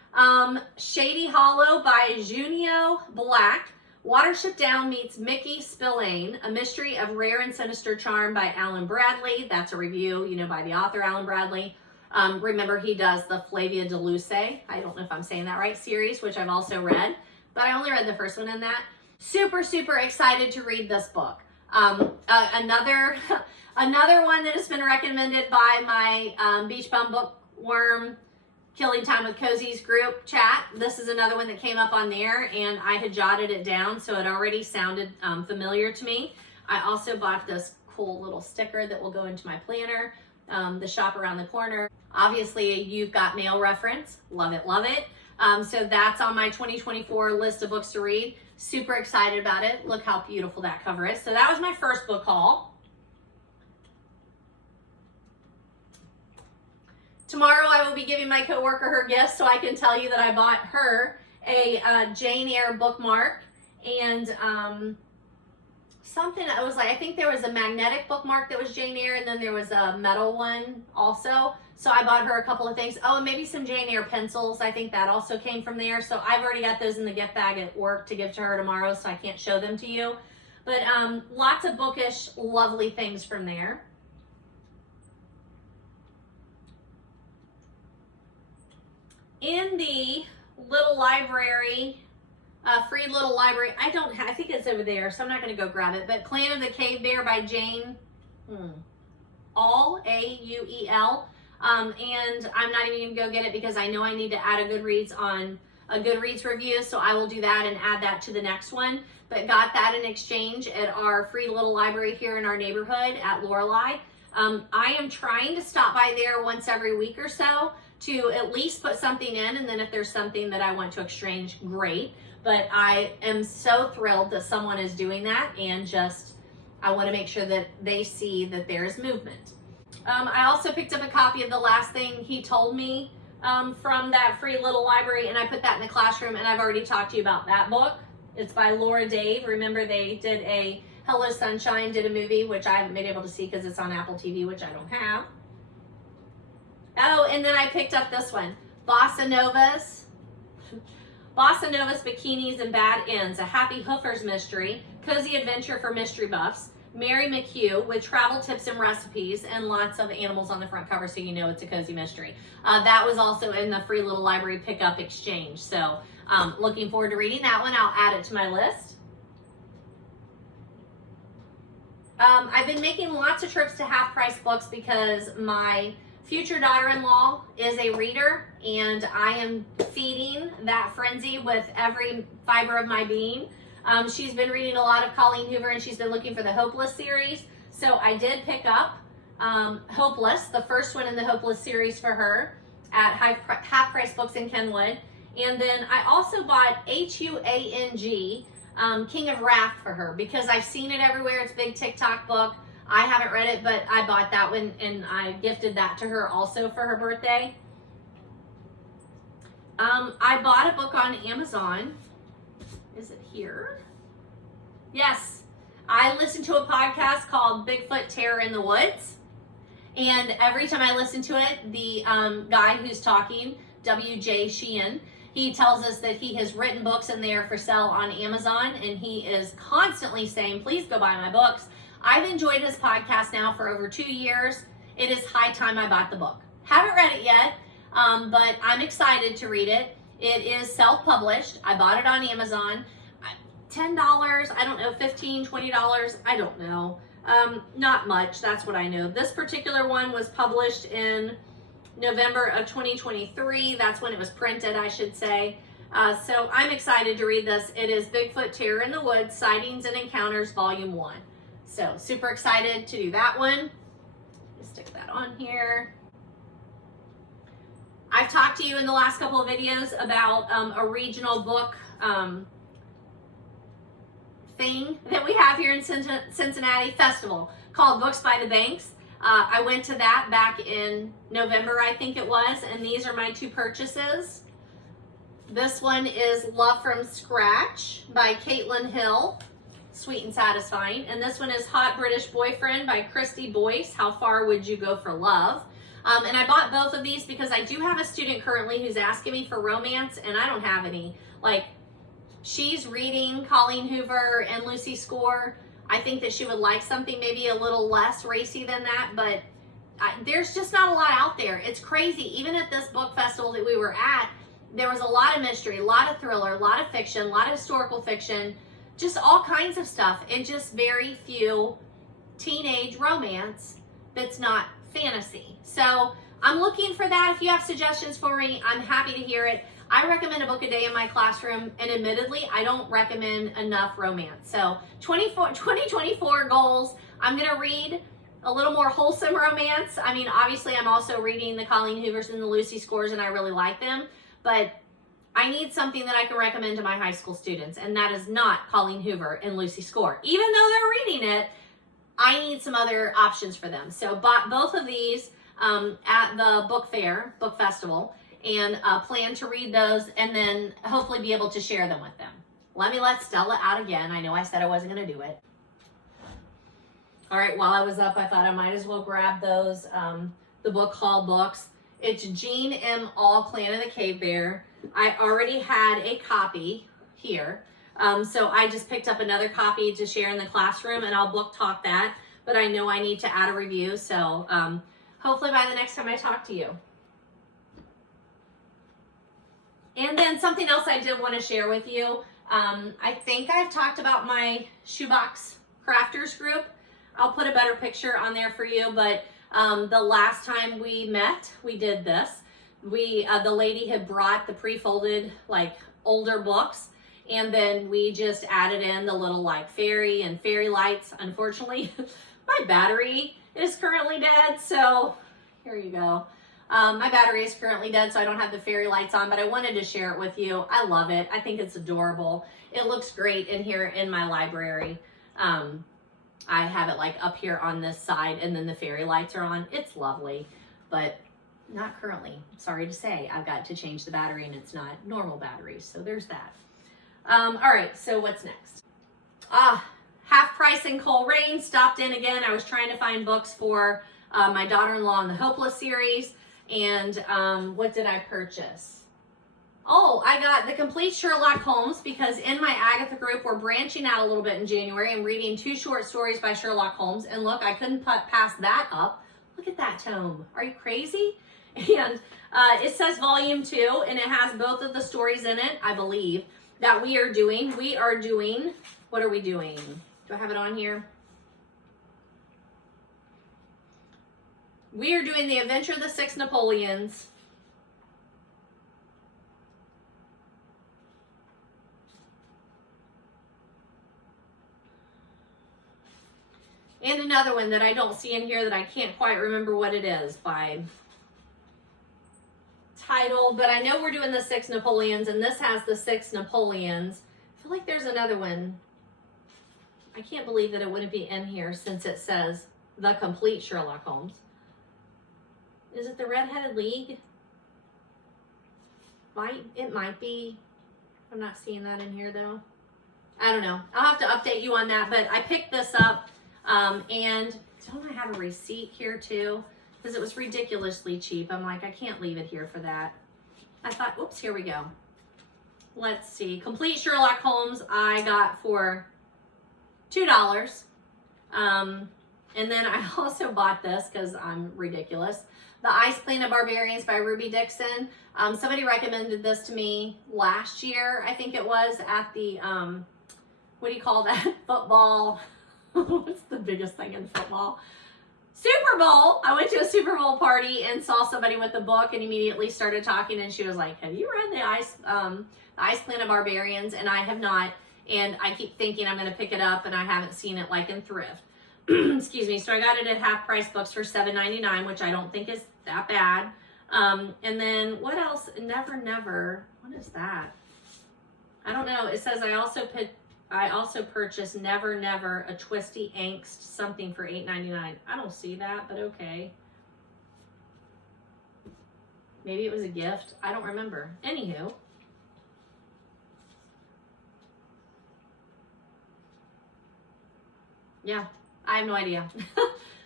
Shady Hollow by Junio Black. Watership Down meets Mickey Spillane, a mystery of rare and sinister charm by Alan Bradley. That's a review, you know, by the author Alan Bradley. Remember, he does the Flavia de Luce, I don't know if I'm saying that right, series, which I've also read, but I only read the first one in that. Super, super excited to read this book. Another one that has been recommended by my Beach Bum Bookworm Killing Time with Cozy's group chat. This is another one that came up on there, and I had jotted it down, so it already sounded familiar to me. I also bought this cool little sticker that will go into my planner, the shop around the corner. Obviously, You've Got Mail reference. Love it, love it. So that's on my 2024 list of books to read. Super excited about it. Look how beautiful that cover is. So that was my first book haul. Tomorrow I will be giving my coworker her gift, so I can tell you that I bought her a Jane Eyre bookmark and something. I was like, I think there was a magnetic bookmark that was Jane Eyre, and then there was a metal one also. So I bought her a couple of things. Oh, and maybe some Jane Eyre pencils. I think that also came from there. So I've already got those in the gift bag at work to give to her tomorrow, so I can't show them to you. But lots of bookish, lovely things from there. In the little library, free little library, I think it's over there, so I'm not going to go grab it, but Clan of the Cave Bear by Jane Auel, A-U-E-L, and I'm not even going to go get it because I know I need to add a Goodreads review, so I will do that and add that to the next one, but got that in exchange at our free little library here in our neighborhood at Lorelei. I am trying to stop by there once every week or so to at least put something in, and then if there's something that I want to exchange, great. But I am so thrilled that someone is doing that, and I want to make sure that they see that there is movement. I also picked up a copy of The Last Thing He Told Me from that free little library, and I put that in the classroom, and I've already talked to you about that book. It's by Laura Dave. Remember, they did a Hello Sunshine, did a movie, which I haven't been able to see because it's on Apple TV, which I don't have. Oh, and then I picked up this one, Bossa Nova's Bikinis and Bad Ends, a Happy Hoofers mystery, cozy adventure for mystery buffs. Mary McHugh with travel tips and recipes and lots of animals on the front cover, so you know it's a cozy mystery. That was also in the free little library pickup exchange. So looking forward to reading that one. I'll add it to my list. I've been making lots of trips to Half Price Books because my future daughter-in-law is a reader, and I am feeding that frenzy with every fiber of my being. She's been reading a lot of Colleen Hoover, and she's been looking for the Hopeless series. So I did pick up Hopeless, the first one in the Hopeless series for her at Half Price Books in Kenwood. And then I also bought Huang, King of Wrath for her because I've seen it everywhere. It's a big TikTok book. I haven't read it, but I bought that one and I gifted that to her also for her birthday. I bought a book on Amazon. Is it here? Yes. I listened to a podcast called Bigfoot Terror in the Woods. And every time I listen to it, the guy who's talking, W.J. Sheehan, he tells us that he has written books and they are for sale on Amazon. And he is constantly saying, please go buy my books. I've enjoyed his podcast now for over 2 years. It is high time I bought the book. Haven't read it yet, but I'm excited to read it. It is self-published. I bought it on Amazon. $10, I don't know, $15, $20, I don't know. Not much, that's what I know. This particular one was published in November of 2023. That's when it was printed, I should say. So I'm excited to read this. It is Bigfoot Terror in the Woods, Sightings and Encounters, Volume 1. So super excited to do that one. Just stick that on here. I've talked to you in the last couple of videos about a regional book thing that we have here in Cincinnati Festival called Books by the Banks. I went to that back in November, I think it was, and these are my two purchases. This one is Love from Scratch by Caitlin Hill, sweet and satisfying. And this one is Hot British Boyfriend by Christy Boyce, How Far Would You Go for Love? And I bought both of these because I do have a student currently who's asking me for romance, and I don't have any. Like, she's reading Colleen Hoover and Lucy Score. I think that she would like something maybe a little less racy than that, but there's just not a lot out there. It's crazy. Even at this book festival that we were at, there was a lot of mystery, a lot of thriller, a lot of fiction, a lot of historical fiction, just all kinds of stuff, and just very few teenage romance that's not fantasy. So I'm looking for that. If you have suggestions for me, I'm happy to hear it. I recommend a book a day in my classroom, and admittedly, I don't recommend enough romance. So 2024 goals, I'm going to read a little more wholesome romance. I mean, obviously, I'm also reading the Colleen Hoovers and the Lucy Scores, and I really like them, but I need something that I can recommend to my high school students, and that is not Colleen Hoover and Lucy Score. Even though they're reading it, I need some other options for them. So bought both of these at the book festival, and plan to read those and then hopefully be able to share them with them. Let Stella out again. I know I said I wasn't going to do it. All right, while I was up, I thought I might as well grab those, the book haul books. It's Jean M. All, Clan of the Cave Bear. I already had a copy here, so I just picked up another copy to share in the classroom, and I'll book talk that, but I know I need to add a review, so hopefully by the next time I talk to you. And then something else I did want to share with you. I think I've talked about my shoebox crafters group. I'll put a better picture on there for you, but the last time we met, we did this. The lady had brought the pre-folded, like, older books, and then we just added in the little, like, fairy and fairy lights. Unfortunately, my battery is currently dead, so here you go. My battery is currently dead, so I don't have the fairy lights on, but I wanted to share it with you. I love it. I think it's adorable. It looks great in here in my library. I have it like up here on this side, and then the fairy lights are on. It's lovely, but not currently. Sorry to say, I've got to change the battery, and it's not normal batteries, so there's that. All right, so what's next? Half Price and Coleraine stopped in again. I was trying to find books for my daughter-in-law in the Hopeless series. And what did I purchase? Oh, I got the complete Sherlock Holmes, because in my Agatha group, we're branching out a little bit in January and reading 2 short stories by Sherlock Holmes. And look, I couldn't pass that up. Look at that tome. Are you crazy? And it says volume 2, and it has both of the stories in it, I believe, that we are doing. What are we doing? Do I have it on here? We are doing The Adventure of the Six Napoleons. And another one that I don't see in here that I can't quite remember what it is by title, but I know we're doing the Six Napoleons, and this has the Six Napoleons. I feel like there's another one. I can't believe that it wouldn't be in here since it says The Complete Sherlock Holmes. Is it the Red-Headed League? It might be. I'm not seeing that in here though. I don't know. I'll have to update you on that, but I picked this up, and don't I have a receipt here too? Because it was ridiculously cheap. I'm like, I can't leave it here for that. I thought, oops, here we go. Let's see. Complete Sherlock Holmes I got for $2. And then I also bought this because I'm ridiculous. The Ice Planet Barbarians by Ruby Dixon. Somebody recommended this to me last year, I think it was, at the, what do you call that? Football. What's the biggest thing in football? Super Bowl. I went to a Super Bowl party and saw somebody with the book and immediately started talking, and she was like, have you read the Ice Planet Barbarians? And I have not, and I keep thinking I'm going to pick it up, and I haven't seen it like in thrift. Excuse me. So I got it at Half Price Books for $7.99, which I don't think is that bad. And then what else? Never Never. What is that? I don't know. It says I also purchased Never Never, a Twisty Angst something for $8.99. I don't see that, but okay. Maybe it was a gift. I don't remember. Anywho. Yeah, I have no idea.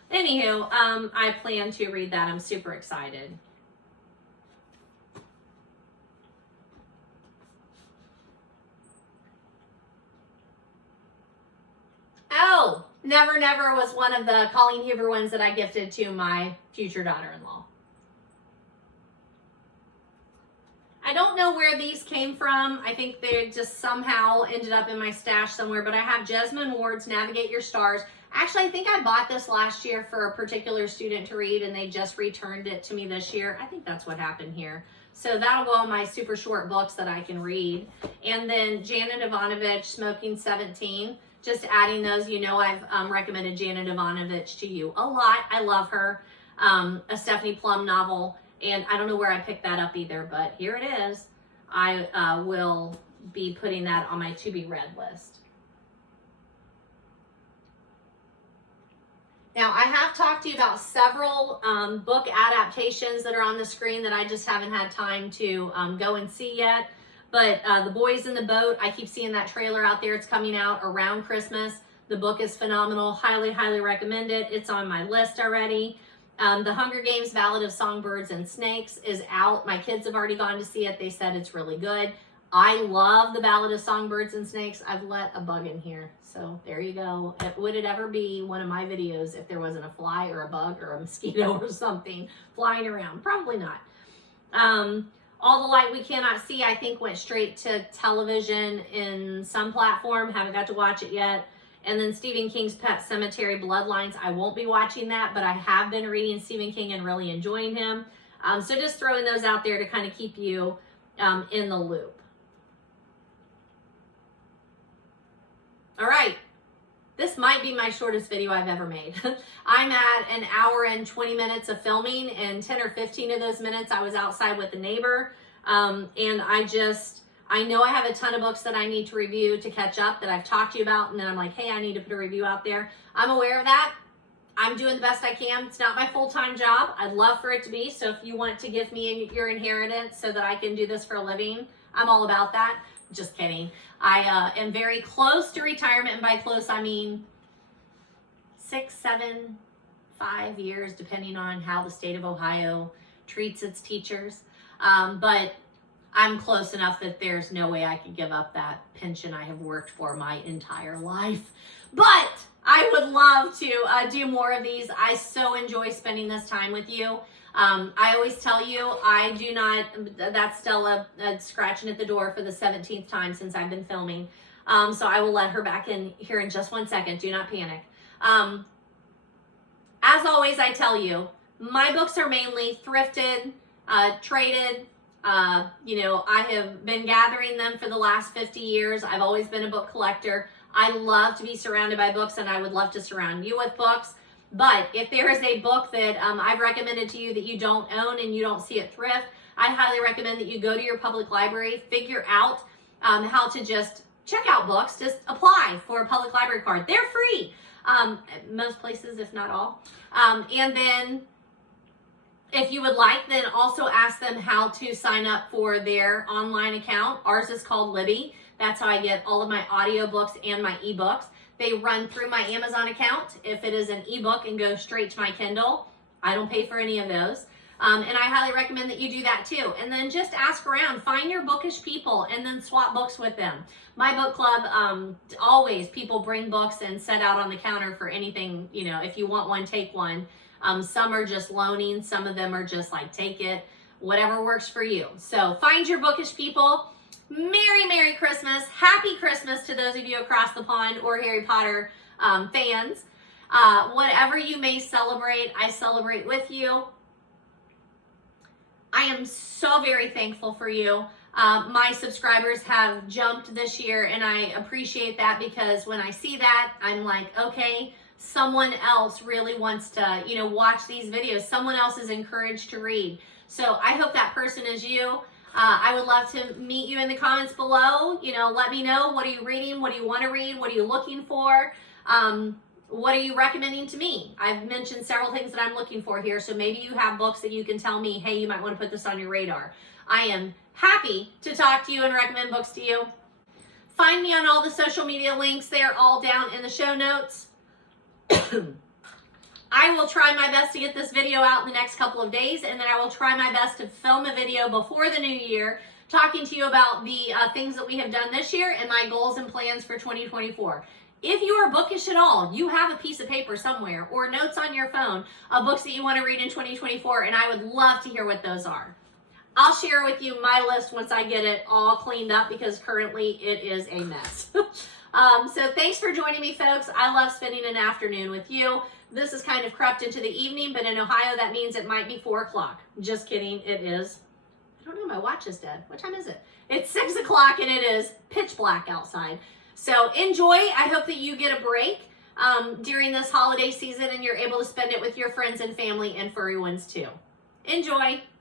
Anywho, I plan to read that. I'm super excited. Oh, Never Never was one of the Colleen Hoover ones that I gifted to my future daughter-in-law. I don't know where these came from. I think they just somehow ended up in my stash somewhere, but I have Jesmyn Ward's Navigate Your Stars. Actually, I think I bought this last year for a particular student to read, and they just returned it to me this year. I think that's what happened here. So that'll go on my super short books that I can read. And then Janet Ivanovich, Smoking 17. Just adding those. You know, I've recommended Janet Ivanovich to you a lot. I love her. A Stephanie Plum novel. And I don't know where I picked that up either, but here it is. I will be putting that on my to be read list. Now, I have talked to you about several book adaptations that are on the screen that I just haven't had time to go and see yet. But The Boys in the Boat, I keep seeing that trailer out there. It's coming out around Christmas. The book is phenomenal. Highly, highly recommend it. It's on my list already. The Hunger Games Ballad of Songbirds and Snakes is out. My kids have already gone to see it. They said it's really good. I love the Ballad of Songbirds and Snakes. I've let a bug in here. So there you go. Would it ever be one of my videos if there wasn't a fly or a bug or a mosquito or something flying around? Probably not. All the Light We Cannot See, I think, went straight to television in some platform. Haven't got to watch it yet. And then Stephen King's Pet Cemetery Bloodlines. I won't be watching that, but I have been reading Stephen King and really enjoying him. So just throwing those out there to kind of keep you in the loop. All right. This might be my shortest video I've ever made. I'm at an hour and 20 minutes of filming, and 10 or 15 of those minutes I was outside with a neighbor. And I know I have a ton of books that I need to review to catch up that I've talked to you about, and then I'm like, hey, I need to put a review out there. I'm aware of that. I'm doing the best I can. It's not my full-time job. I'd love for it to be. So if you want to give me your inheritance so that I can do this for a living, I'm all about that. Just kidding. I am very close to retirement, and by close, I mean 6, 7, 5 years, depending on how the state of Ohio treats its teachers. But I'm close enough that there's no way I could give up that pension I have worked for my entire life. But I would love to do more of these. I so enjoy spending this time with you. I always tell you, I do not, that's Stella scratching at the door for the 17th time since I've been filming. So I will let her back in here in just 1 second. Do not panic. As always, I tell you, my books are mainly thrifted, traded. You know, I have been gathering them for the last 50 years. I've always been a book collector. I love to be surrounded by books, and I would love to surround you with books. But if there is a book that I've recommended to you that you don't own and you don't see at thrift, I highly recommend that you go to your public library, figure out how to just check out books, just apply for a public library card. They're free, most places, if not all. And then if you would like, then also ask them how to sign up for their online account. Ours is called Libby. That's how I get all of my audiobooks and my ebooks. They run through my Amazon account. If it is an ebook and goes straight to my Kindle, I don't pay for any of those. And I highly recommend that you do that too. And then just ask around, find your bookish people, and then swap books with them. My book club, always people bring books and set out on the counter for anything, you know, if you want one, take one. Some are just loaning. Some of them are just like, take it, whatever works for you. So find your bookish people. Merry, Merry Christmas. Happy Christmas to those of you across the pond or Harry Potter fans. Whatever you may celebrate, I celebrate with you. I am so very thankful for you. My subscribers have jumped this year, and I appreciate that, because when I see that, I'm like, okay, someone else really wants to, you know, watch these videos. Someone else is encouraged to read. So I hope that person is you. I would love to meet you in the comments below. You know, let me know, what are you reading? What do you want to read? What are you looking for? What are you recommending to me? I've mentioned several things that I'm looking for here. So maybe you have books that you can tell me, hey, you might want to put this on your radar. I am happy to talk to you and recommend books to you. Find me on all the social media links. They're all down in the show notes. I I will try my best to get this video out in the next couple of days, and then I will try my best to film a video before the new year talking to you about the things that we have done this year and my goals and plans for 2024. If you are bookish at all, you have a piece of paper somewhere or notes on your phone of books that you want to read in 2024, and I would love to hear what those are. I'll share with you my list once I get it all cleaned up, because currently it is a mess. So thanks for joining me, folks. I love spending an afternoon with you. This is kind of crept into the evening, but in Ohio, that means it might be 4 o'clock. Just kidding. It is, I don't know, my watch is dead. What time is it? It's 6 o'clock and it is pitch black outside. So enjoy. I hope that you get a break during this holiday season and you're able to spend it with your friends and family and furry ones too. Enjoy.